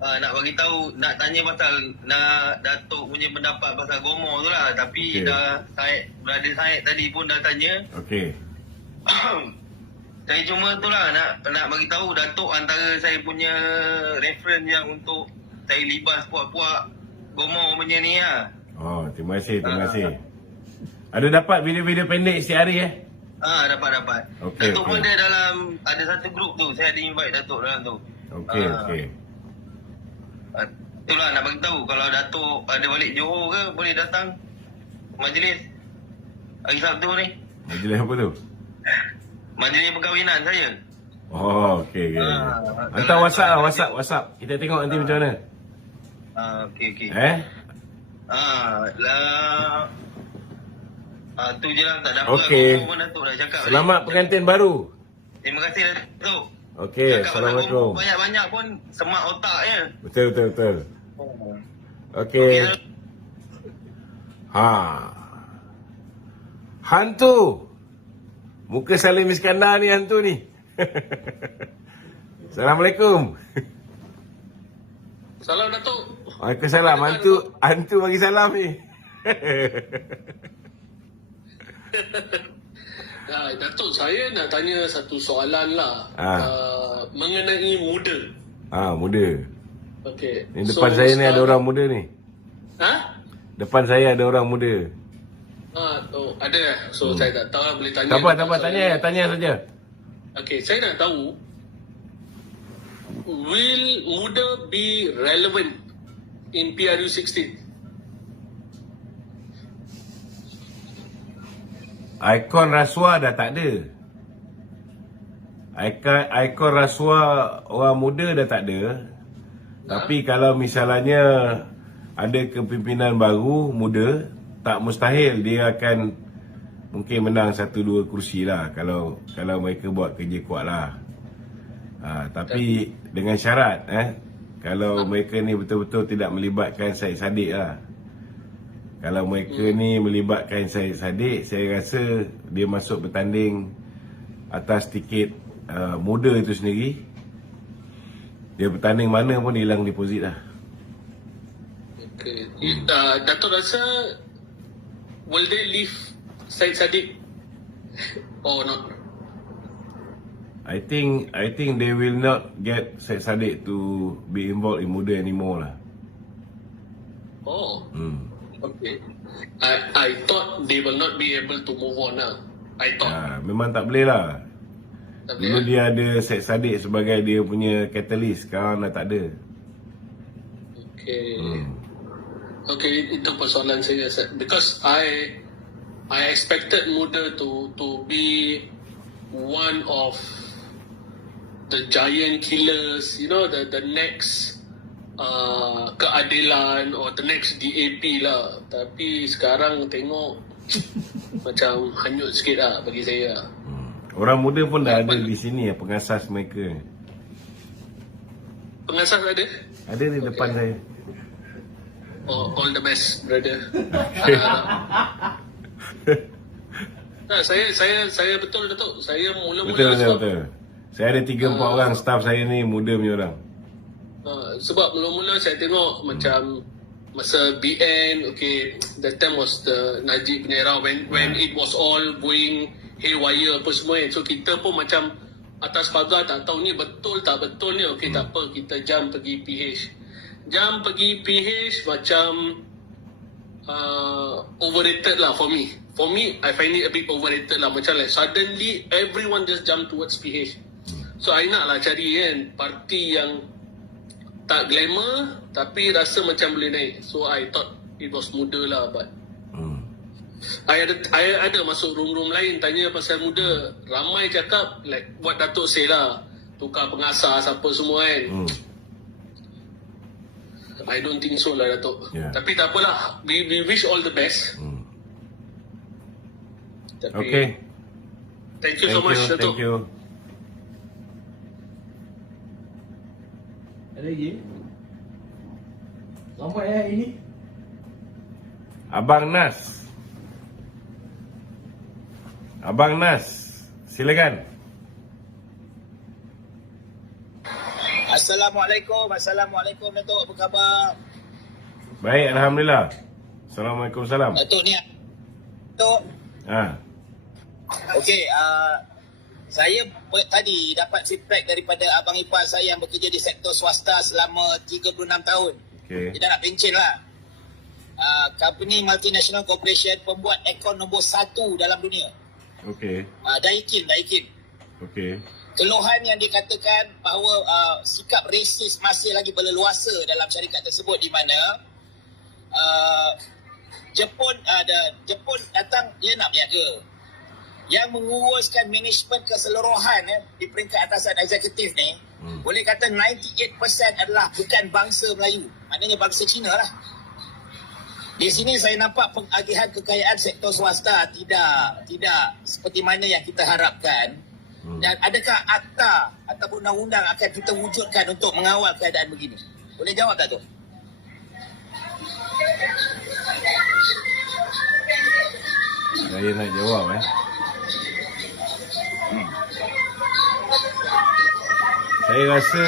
nak bagi tahu, nak tanya pasal nak Datuk punya pendapat pasal Gomo tu lah, tapi dah brother Syed tadi pun dah tanya. Okey. Saya cuma itulah nak bagi tahu Datuk antara saya punya reference yang untuk saya libas puak-puak Gomo punya ni lah. Oh, terima kasih. Ada dapat video-video pendek setiap hari Dapat. Okey, Datuk pun ada dalam, ada satu grup tu, saya ada invite Datuk dalam tu. Okey. Itulah nak bagi tahu kalau Datuk ada balik Johor ke boleh datang majlis hari Sabtu ni. Majlis apa tu? Majlis perkahwinan saya. Oh, okey. Hantar WhatsApp. Kita tengok nanti macam mana. Okey. Tu je lah, tak ada apa. Okey. Pun Datuk dah cakap. Selamat pengantin baru. Terima kasih Datuk. Okey, Assalamualaikum. Banyak-banyak pun semak otak je. Betul. Okey. Hantu. Muka Salim Iskandar ni hantu ni. Assalamualaikum. Salam Datuk. Waalaikumsalam. Hantu bagi salam ni. Datuk, saya nak tanya satu soalan lah. Mengenai muda. Muda. Okey. Ni depan saya ni ada orang muda ni. Depan saya ada orang muda. Ada. So saya tak tahu lah, boleh tanya. Tak apa, tanya saja. Okey, saya nak tahu, will muda be relevant in PRU 16? Ikon rasuah dah tak ada. Ikon rasuah orang muda dah tak ada. Tapi kalau misalnya ada kepimpinan baru muda, tak mustahil dia akan mungkin menang 1-2 kursi lah kalau mereka buat kerja kuat lah. Tapi dengan syarat kalau mereka ni betul-betul tidak melibatkan Syed Saddiq lah. Kalau mereka ni melibatkan Syed Saddiq, saya rasa dia masuk bertanding atas tiket muda itu sendiri. Dia bertanding mana pun dia hilang deposit lah. Okay. Datuk rasa will they leave Syed Saddiq or not? I think they will not get Syed Saddiq to be involved in muda anymore lah. Okay. I thought they will not be able to move on lah. I thought. Memang tak boleh lah. Dulu dia ada Syed Saddiq sebagai dia punya catalyst, sekarang dah tak ada. Okay. Okay, itu persoalan saya. Because I expected muda to be one of the giant killers, you know, the next keadilan or the next DAP lah. Tapi sekarang tengok macam hanyut sikit lah bagi saya. Orang muda pun dah ada di sini ya, pengasas mereka. Pengasas ada? Ada di depan saya. All the best, brother. Saya betul Datuk. Saya mula-mula Betul. Saya ada 3-4 orang staff saya ni muda punya orang. Sebab mula-mula saya tengok macam masa BN, okay, that time was the Najib punya era when it was all going haywire apa semua kan. So kita pun macam atas pagar tak tahu ni betul tak betul ni. Okay, tak apa, kita jam pergi PH. Jam pergi PH macam overrated lah for me. For me, I find it a bit overrated lah. Macam like suddenly everyone just jump towards PH. So I nak lah cari kan parti yang tak glamour tapi rasa macam boleh naik. So I thought it was muda lah, but I ada masuk room lain tanya pasal muda. Ramai cakap like what Datuk say lah, tukar pengasas apa semua kan. I don't think so lah Datuk. Tapi tak apalah, we wish all the best. Tapi, okay. Thank you so much Datuk. Thank you. Ada lagi? Selamat ya ini. Abang Nas, silakan. Assalamualaikum Datuk, apa khabar? Baik, alhamdulillah. Assalamualaikum salam. Datuk ni. Datuk. Okey, saya tadi dapat feedback daripada abang ipar saya yang bekerja di sektor swasta selama 36 tahun. Okay. Dia dah nak pencen lah. Company multinational corporation, pembuat aircon nombor 1 dalam dunia. Okey. Daikin. Okey. Keluhan yang dikatakan bahawa sikap rasis masih lagi berleluasa dalam syarikat tersebut, di mana Jepun datang, dia nak berniaga. Yang menguruskan management keseluruhan di peringkat atasan eksekutif ni, boleh kata 98% adalah bukan bangsa Melayu. Maknanya bangsa Cina lah. Di sini saya nampak pengagihan kekayaan sektor swasta tidak seperti mana yang kita harapkan. Dan adakah akta ataupun undang-undang akan kita wujudkan untuk mengawal keadaan begini? Boleh jawab tak tu? Saya nak jawab Saya rasa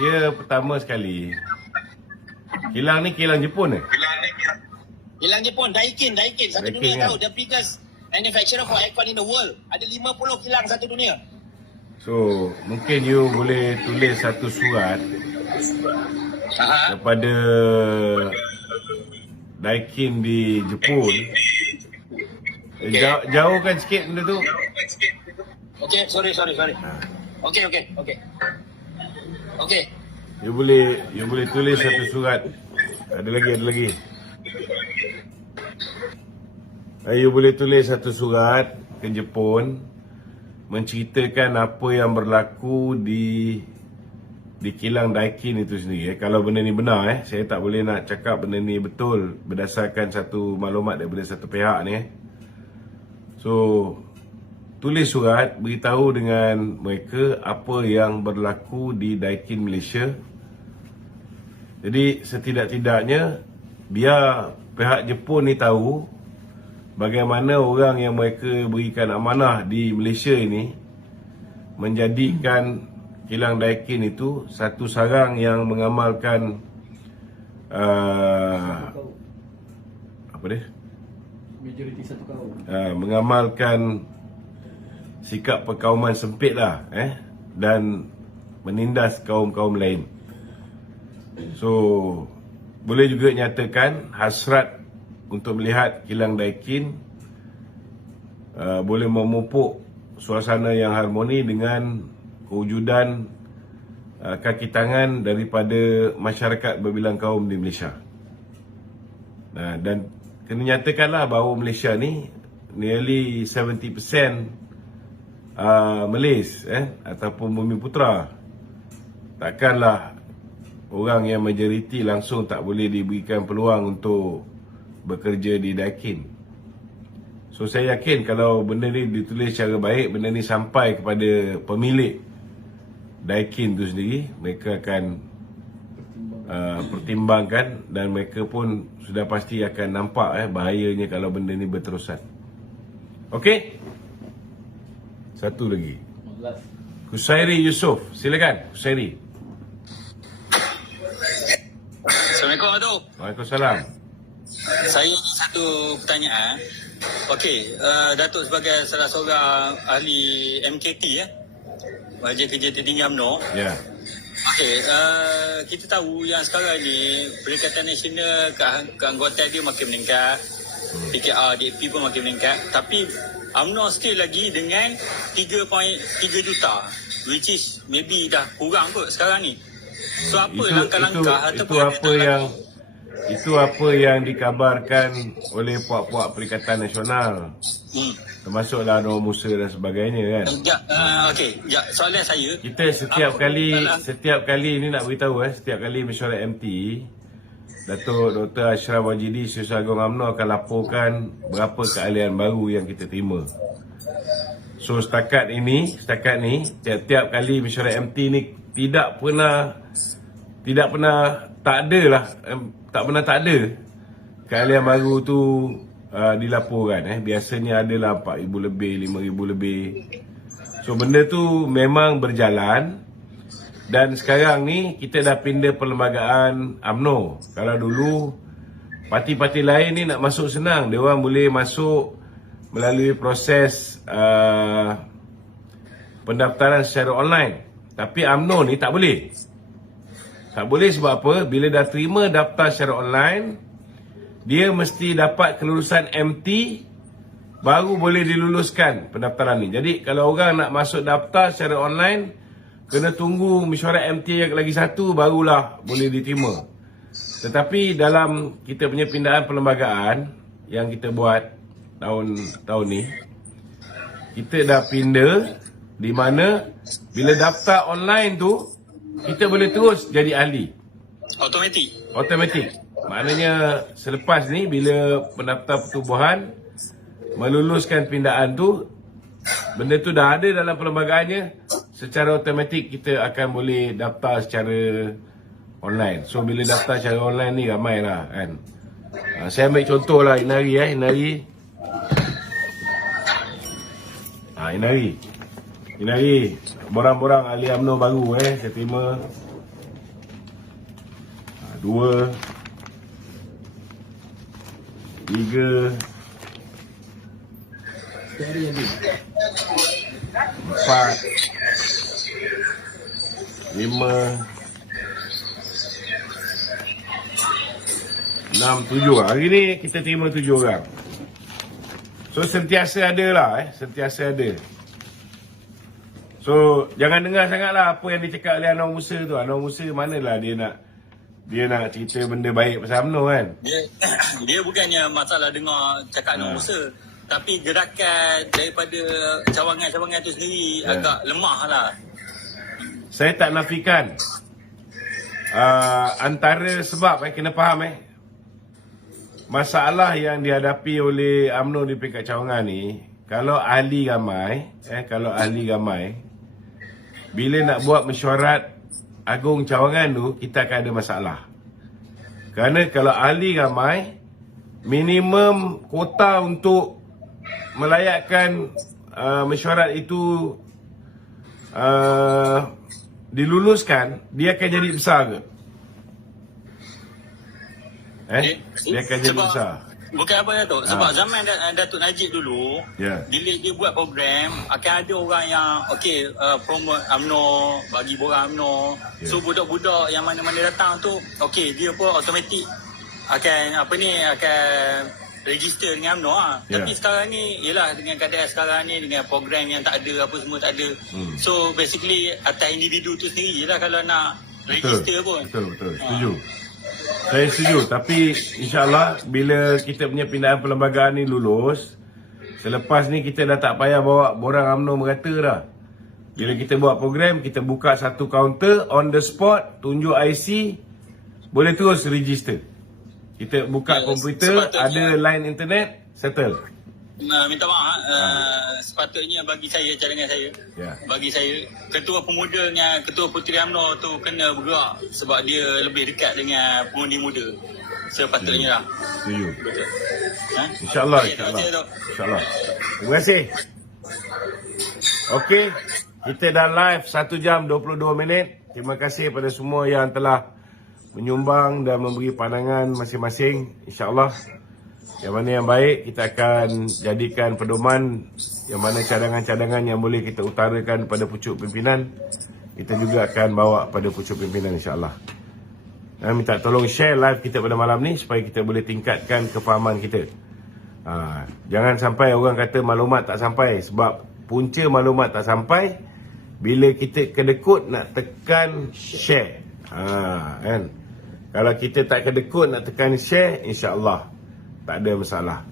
dia pertama sekali. Kilang ni kilang Jepun Kilang Jepun, Daikin. Satu Daikin dunia kan? tahu. The biggest manufacturer for aircon in the world. Ada 50 kilang satu dunia. So, mungkin you boleh tulis satu surat kepada Daikin di Jepun. Jauhkan sikit benda tu. Okay, sorry. Okay. You boleh tulis satu surat. Ada lagi. You boleh tulis satu surat ke Jepun menceritakan apa yang berlaku di kilang Daikin itu sendiri. Kalau benda ni benar, saya tak boleh nak cakap benda ni betul berdasarkan satu maklumat daripada satu pihak ni. So, tulis surat beritahu dengan mereka apa yang berlaku di Daikin Malaysia. Jadi setidak-tidaknya biar pihak Jepun ni tahu bagaimana orang yang mereka berikan amanah di Malaysia ini menjadikan kilang Daikin itu satu sarang yang mengamalkan Majoriti satu kaum. Mengamalkan sikap perkauman sempit lah, dan menindas kaum-kaum lain. So, boleh juga nyatakan hasrat untuk melihat kilang Daikin boleh memupuk suasana yang harmoni dengan kewujudan kaki tangan daripada masyarakat berbilang kaum di Malaysia. Dan kena nyatakanlah bahawa Malaysia ni nearly 70% Malays ataupun Bumi Putera. Takkanlah orang yang majoriti langsung tak boleh diberikan peluang untuk bekerja di Daikin. So saya yakin kalau benda ni ditulis secara baik, benda ni sampai kepada pemilik Daikin tu sendiri, mereka akan pertimbangkan dan mereka pun sudah pasti akan nampak bahayanya kalau benda ni berterusan. Okey? Satu lagi. Husairi Yusof, silakan Husairi. Assalamualaikum Datuk. Waalaikumsalam. Saya ada satu pertanyaan. Okey, Datuk sebagai salah seorang ahli MKT Majlis Kerja Tertinggi UMNO. Ya. Okey, kita tahu yang sekarang ni Perikatan Nasional keanggotaan dia makin meningkat. PKR, DAP pun makin meningkat. Tapi UMNO still lagi dengan 3.3 juta, which is maybe dah kurang kot sekarang ni. So apa langkah-langkah itu apa yang dikabarkan oleh puak-puak Perikatan Nasional. Termasuklah Anwar Musa dan sebagainya kan. Okey, soalan saya, kita setiap kali ni nak beritahu setiap kali mesyuarat MT, Datuk Dr. Ashraf Wajidi, Setiausaha Agung UMNO akan laporkan berapa keahlian baru yang kita terima. So setakat ni tiap-tiap kali mesyuarat MT ni tak pernah keahlian baru tu dilaporkan. Biasanya adalah 4,000 lebih, 5,000 lebih. So benda tu memang berjalan. Dan sekarang ni kita dah pindah perlembagaan UMNO. Kalau dulu parti-parti lain ni nak masuk senang, dia orang boleh masuk melalui proses pendaftaran secara online. Tapi UMNO ni tak boleh. Tak boleh sebab apa? Bila dah terima daftar secara online, dia mesti dapat kelulusan MT baru boleh diluluskan pendaftaran ni. Jadi kalau orang nak masuk daftar secara online, kena tunggu mesyuarat MT yang lagi satu barulah boleh diterima. Tetapi dalam kita punya pindahan perlembagaan yang kita buat tahun ni, kita dah pindah di mana bila daftar online tu kita boleh terus jadi ahli. Automatik. Maknanya selepas ni bila pendaftar pertubuhan meluluskan pindahan tu, benda tu dah ada dalam perlembagaannya, secara automatik kita akan boleh daftar secara online. So bila daftar secara online ni ramai lah kan. Saya ambil contoh lah Inari. Ini hari borang-borang ahli UMNO baru saya terima 2 3 Sekali habis. 4 5 6 7. Hari ni kita terima 7 orang. So sentiasa ada lah sentiasa ada. So jangan dengar sangatlah apa yang dicakap oleh Anwar Musa tu. Anwar Musa manalah dia nak cerita benda baik pasal UMNO kan. Dia bukannya masalah dengar cakap Anwar Musa, tapi gerakan daripada cawangan-cawangan tu sendiri agak lemah lah. Saya tak nafikan antara sebab kena faham masalah yang dihadapi oleh UMNO di peringkat cawangan ni, kalau ahli ramai bila nak buat mesyuarat agung cawangan tu, kita akan ada masalah. Kerana kalau ahli ramai, minimum kuota untuk melayakkan mesyuarat itu diluluskan, dia akan jadi besar ke? Dia akan jadi besar. Bukan apa Datuk, sebab zaman Datuk Najib dulu, bila dia buat program, akan ada orang yang promote UMNO, bagi borang UMNO. So budak-budak yang mana-mana datang tu, dia pun automatik akan register dengan UMNO lah. Tapi sekarang ni, yelah dengan keadaan sekarang ni, dengan program yang tak ada, apa semua tak ada. So basically atas individu tu sendiri lah kalau nak register pun. Betul. Setuju. Saya setuju. Tapi insyaAllah bila kita punya pindahan perlembagaan ni lulus, selepas ni kita dah tak payah bawa borang UMNO merata dah. Bila kita buat program, kita buka satu kaunter on the spot, tunjuk IC, boleh terus register. Kita buka komputer, ada line internet, settle. Minta maaf, sepatutnya bagi saya, cadangan saya, bagi saya, ketua pemuda dengan ketua puteri UMNO tu kena bergerak sebab dia lebih dekat dengan pengundi muda. Sepatutnya lah. Setuju. Betul. InsyaAllah. InsyaAllah. Terima kasih. Okey, kita dah live 1 jam 22 minit. Terima kasih kepada semua yang telah menyumbang dan memberi pandangan masing-masing. InsyaAllah yang mana yang baik kita akan jadikan pedoman, yang mana cadangan-cadangan yang boleh kita utarakan pada pucuk pimpinan, kita juga akan bawa pada pucuk pimpinan insyaAllah. Dan minta tolong share live kita pada malam ni supaya kita boleh tingkatkan kefahaman kita. Jangan sampai orang kata maklumat tak sampai, sebab punca maklumat tak sampai bila kita kedekut nak tekan share. Kan? Kalau kita tak kedekut nak tekan share, insyaAllah tak ada masalah.